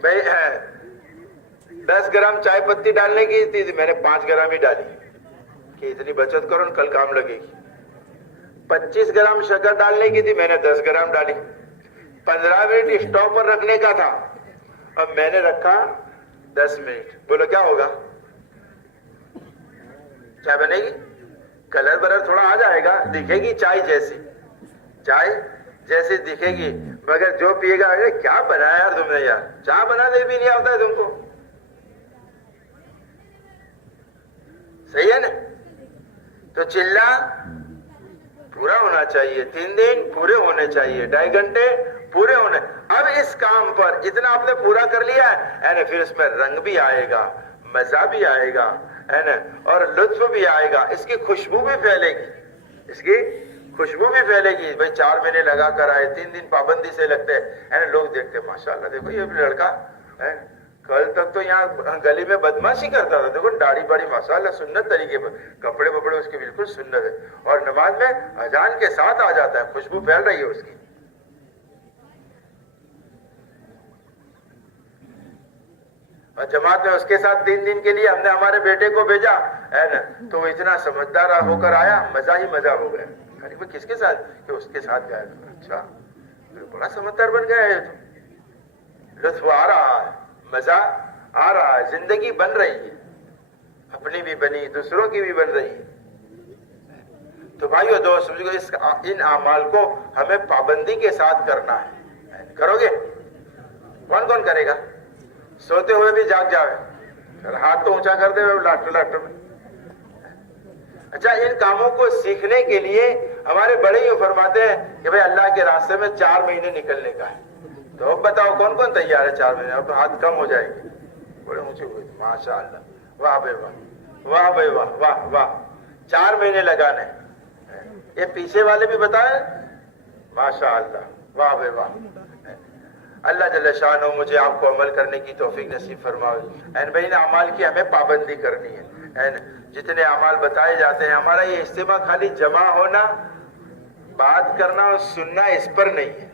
بھائی 10 گرام چائے پتی ڈالنے کی تھی، میں نے 5 گرام ہی ڈالی کہ اتنی بچت کرو کل کام لگے گی. 25 گرام شکر ڈالنے کی تھی، میں نے 10 گرام ڈالی. 15 منٹ اسٹوو پر رکھنے کا تھا، اب میں نے رکھا 10 منٹ. بولو کیا ہوگا، چائے بنے گی، کلر برر تھوڑا آ جائے گا، دکھے گی چائے جیسی دکھے گی، مگر جو پیے گا کیا بنایا یار تم نے، یار چائے بنانے بھی نہیں آتا ہے تم کو. صحیح ہے نا. تو چلہ پورا ہونا چاہیے، 3 دن پورے ہونے چاہیے، 2.5 گھنٹے پورے ہونے. اب اس کام پر اتنا آپ نے پورا کر لیا ہے، پھر اس میں رنگ بھی آئے گا، مزہ بھی آئے گا، ہے نا، اور لطف بھی آئے گا، اس کی خوشبو بھی پھیلے گی، اس کی خوشبو بھی پھیلے گی. بھائی 4 مہینے لگا کر آئے، 3 دن پابندی سے لگتے ہیں، لوگ دیکھتے ماشاءاللہ دیکھو یہ لڑکا ہے، کل تک تو یہاں گلی میں بدماشی کرتا تھا، دیکھو داڑھی بڑی ماشاءاللہ سنت طریقے پر، کپڑے وپڑے اس کے بالکل سنت ہے، اور نماز میں اذان کے ساتھ آ جاتا ہے، خوشبو پھیل رہی ہے اس کی. اور جماعت میں اس کے ساتھ 3 دن کے لیے ہم نے ہمارے بیٹے کو بھیجا ہے نا، تو وہ اتنا سمجھدار ہو کر آیا، مزہ ہی مزہ ہو گیا. کس کے ساتھ، کہ اس کے ساتھ گیا. اچھا بڑا سمجھدار بن گیا ہے، تو لطف آ رہا ہے، مزہ آ رہا ہے، زندگی بن رہی ہے، اپنی بھی بنی، دوسروں کی بھی بن رہی ہے. تو بھائیو دوست، ان اعمال کو ہمیں پابندی کے ساتھ کرنا ہے. کرو گے؟ کون کون کرے گا؟ سوتے ہوئے بھی جاگ جاوے، ہاتھ تو اونچا کر دے لاسٹ میں. اچھا ان کاموں کو سیکھنے کے لیے ہمارے بڑے ہی فرماتے ہیں کہ بھئی اللہ کے راستے میں 4 مہینے نکلنے کا ہے. تو اب بتاؤ کون کون تیار ہے 4 مہینے؟ اب ہاتھ کم ہو جائے گی، بڑے اونچے ہوئے، ماشاءاللہ، واہ بھائی واہ، واہ بھائی واہ، واہ واہ. 4 مہینے لگانے، یہ پیچھے والے بھی بتائیں، ماشاءاللہ، واہ بھائی واہ. اللہ جل شانہ مجھے آپ کو عمل کرنے کی توفیق نصیب فرمائے. بھائی ان اعمال کی ہمیں پابندی کرنی ہے. جتنے اعمال بتائے جاتے ہیں، ہمارا یہ اجتماع خالی جمع ہونا، بات کرنا اور سننا اس پر نہیں ہے،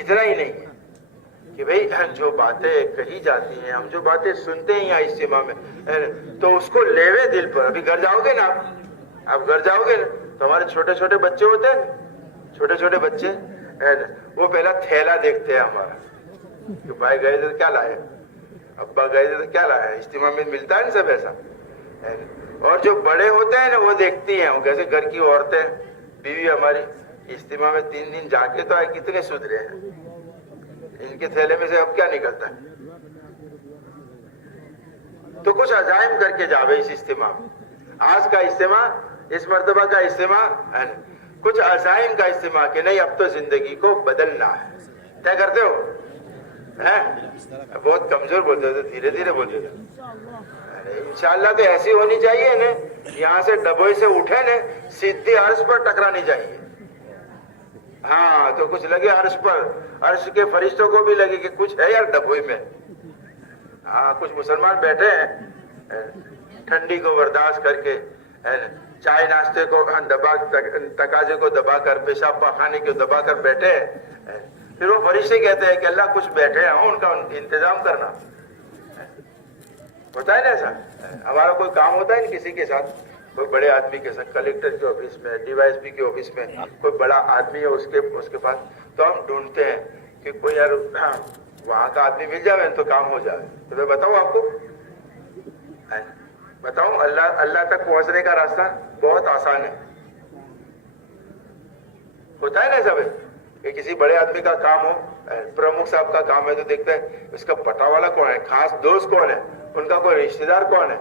اتنا ہی نہیں ہے کہ بھئی جو باتیں کہی جاتی ہیں، ہم جو باتیں سنتے ہیں یہاں اجتماع میں، تو اس کو لیوے دل پر. ابھی گھر جاؤ گے نا، آپ گھر جاؤ گے نا تو ہمارے چھوٹے چھوٹے بچے ہوتے ہیں، چھوٹے چھوٹے بچے، وہ پہلا تھیلا دیکھتے ہیں ہمارا کہ بھائی گئے تھے تو کیا لائے، ابا گئے تھے تو کیا لائے. اجتماع میں ملتا ہے نا سب ایسا. اور جو بڑے ہوتے ہیں نا وہ دیکھتی ہیں، وہ کیسے گھر کی عورتیں، بیوی ہماری اجتماع میں 3 دن جا کے تو آئے، کتنے سدھرے ہیں، ان کے تھیلے میں سے اب کیا نکلتا ہے. تو کچھ عزائم کر کے جاوے اس اجتماع میں. آج کا اجتماع، اس مرتبہ کا اجتماع، کچھ عزائم کا اجتماع کہ نہیں اب تو زندگی کو بدلنا ہے. کیا کرتے ہو؟ بہت کمزور بولتے ہو، دھیرے دھیرے بولتے ہو. انشاءاللہ تو ایسی ہونی چاہیے نا، یہاں سے ڈبوئی سے اٹھے نا سیدھی عرش پر ٹکرانی چاہیے. ہاں تو کچھ لگے عرش پر، عرش کے فرشتوں کو بھی لگے کہ کچھ ہے یار ڈبوئی میں. ہاں کچھ مسلمان بیٹھے ہیں ٹھنڈی کو برداشت کر کے، چائے ناشتے کو دبا، تقاضے کو دبا کر، پیشاب پاخانے کو دبا کر بیٹھے ہیں. پھر وہ فرشتے کہتے ہیں کہ اللہ کچھ بیٹھے ہیں ان کا انتظام کرنا. ہوتا ہے نا ایسا، ہمارا کوئی کام ہوتا ہے نا کسی کے ساتھ، کوئی بڑے آدمی کے ساتھ، کلیکٹر کے آفس میں، ڈی وائی ایس پی کے آفس میں کوئی بڑا آدمی ہے اس کے پاس، تو ہم ڈھونڈتے ہیں کہ کوئی یار وہاں کا آدمی مل جائے تو کام ہو جائے. تو میں بتاؤں آپ کو، بتاؤں اللہ تک پہنچنے کا راستہ بہت آسان ہے. ہوتا ہے نا سب کہ کسی بڑے آدمی کا کام ہو، پرمکھ صاحب کا کام ہے تو دیکھتے ہیں اس کا پٹا والا کون ہے، خاص دوست کون ہے، ان کا کوئی رشتہ دار کون ہے.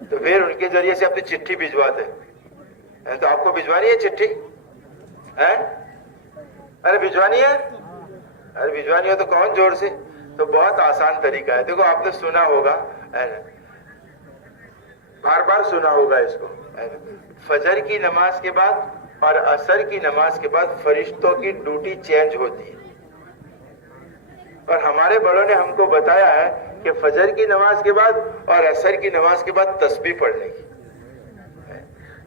تو پھر ان کے ذریعے سے اپنی چٹھی بھجواتے ہیں. تو آپ کو بھجوانی ہے چٹھی؟ ارے بھجوانی ہے؟ ارے بھجوانی ہو تو کون زور سے. تو بہت آسان طریقہ ہے. دیکھو آپ نے سنا ہوگا, بار بار سنا ہوگا اس کو. فجر کی نماز کے بعد اور عصر کی نماز کے بعد فرشتوں کی ڈیوٹی چینج ہوتی ہے. اور ہمارے بڑوں نے ہم کو بتایا ہے کہ فجر کی نماز کے بعد اور عصر کی نماز کے بعد تسبیح پڑھنے کی.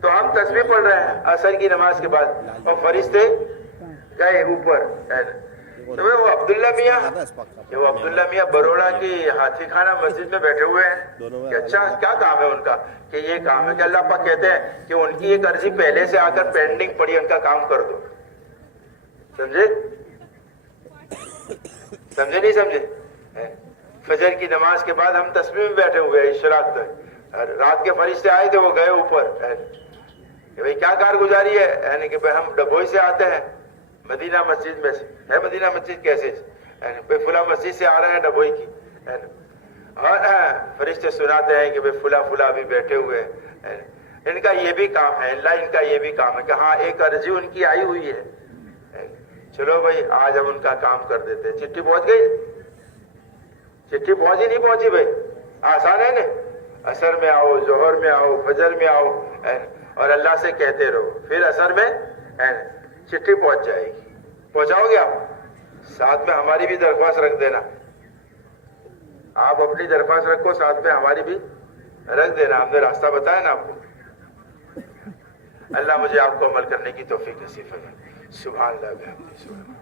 تو ہم تسبیح پڑھ رہے ہیں عصر کی نماز کے بعد اور فرشتے گئے اوپر. تو وہ عبداللہ میاں بروڑا کی ہاتھی خانہ مسجد میں بیٹھے ہوئے ہیں کہ اچھا کیا کام ہے ان کا؟ کہ یہ کام ہے کہ اللہ پاک کہتے ہیں کہ ان کی ایک عرضی پہلے سے آ کر پینڈنگ پڑی, ان کا کام کر دو. سمجھے نہیں سمجھے؟ فجر کی نماز کے بعد ہم تسبیح میں بیٹھے ہوئے ہیں اشراق تک. رات کے فرشتے آئے تھے, وہ گئے اوپر کہ بھئی کیا کارگزاری ہے؟ یعنی کہ بھئی ہم ڈبوئی سے آتے ہیں مدینہ مسجد میں سے. ہے مدینہ مسجد کیسے؟ بھئی فلاں مسجد سے آ رہے ہیں ڈبوئی کی. اور فرشتے سناتے ہیں کہ بھئی فلاں بھی بیٹھے ہوئے ہیں. ان کا یہ بھی کام ہے, اللہ ان کا یہ بھی کام ہے کہ ہاں ایک عرضی ان کی آئی ہوئی ہے, چلو بھئی آج ہم ان کا کام کر دیتے ہیں. چٹھی پہنچ گئی؟ چٹھی پہنچی نہیں پہنچی بھئی؟ آسان ہے نا. عصر میں آؤ, ظہر میں آؤ, فجر میں آؤ اور اللہ سے کہتے رہو, پھر عصر میں چٹھی پہنچ جائے گی. پہنچاؤ گے آپ؟ ساتھ میں ہماری بھی درخواست رکھ دینا. آپ اپنی درخواست رکھو, ساتھ میں ہماری بھی رکھ دینا. ہم نے راستہ بتایا نا آپ کو. اللہ مجھے آپ کو عمل کرنے کی توفیق نصیب فرمائے. سبحان اللہ.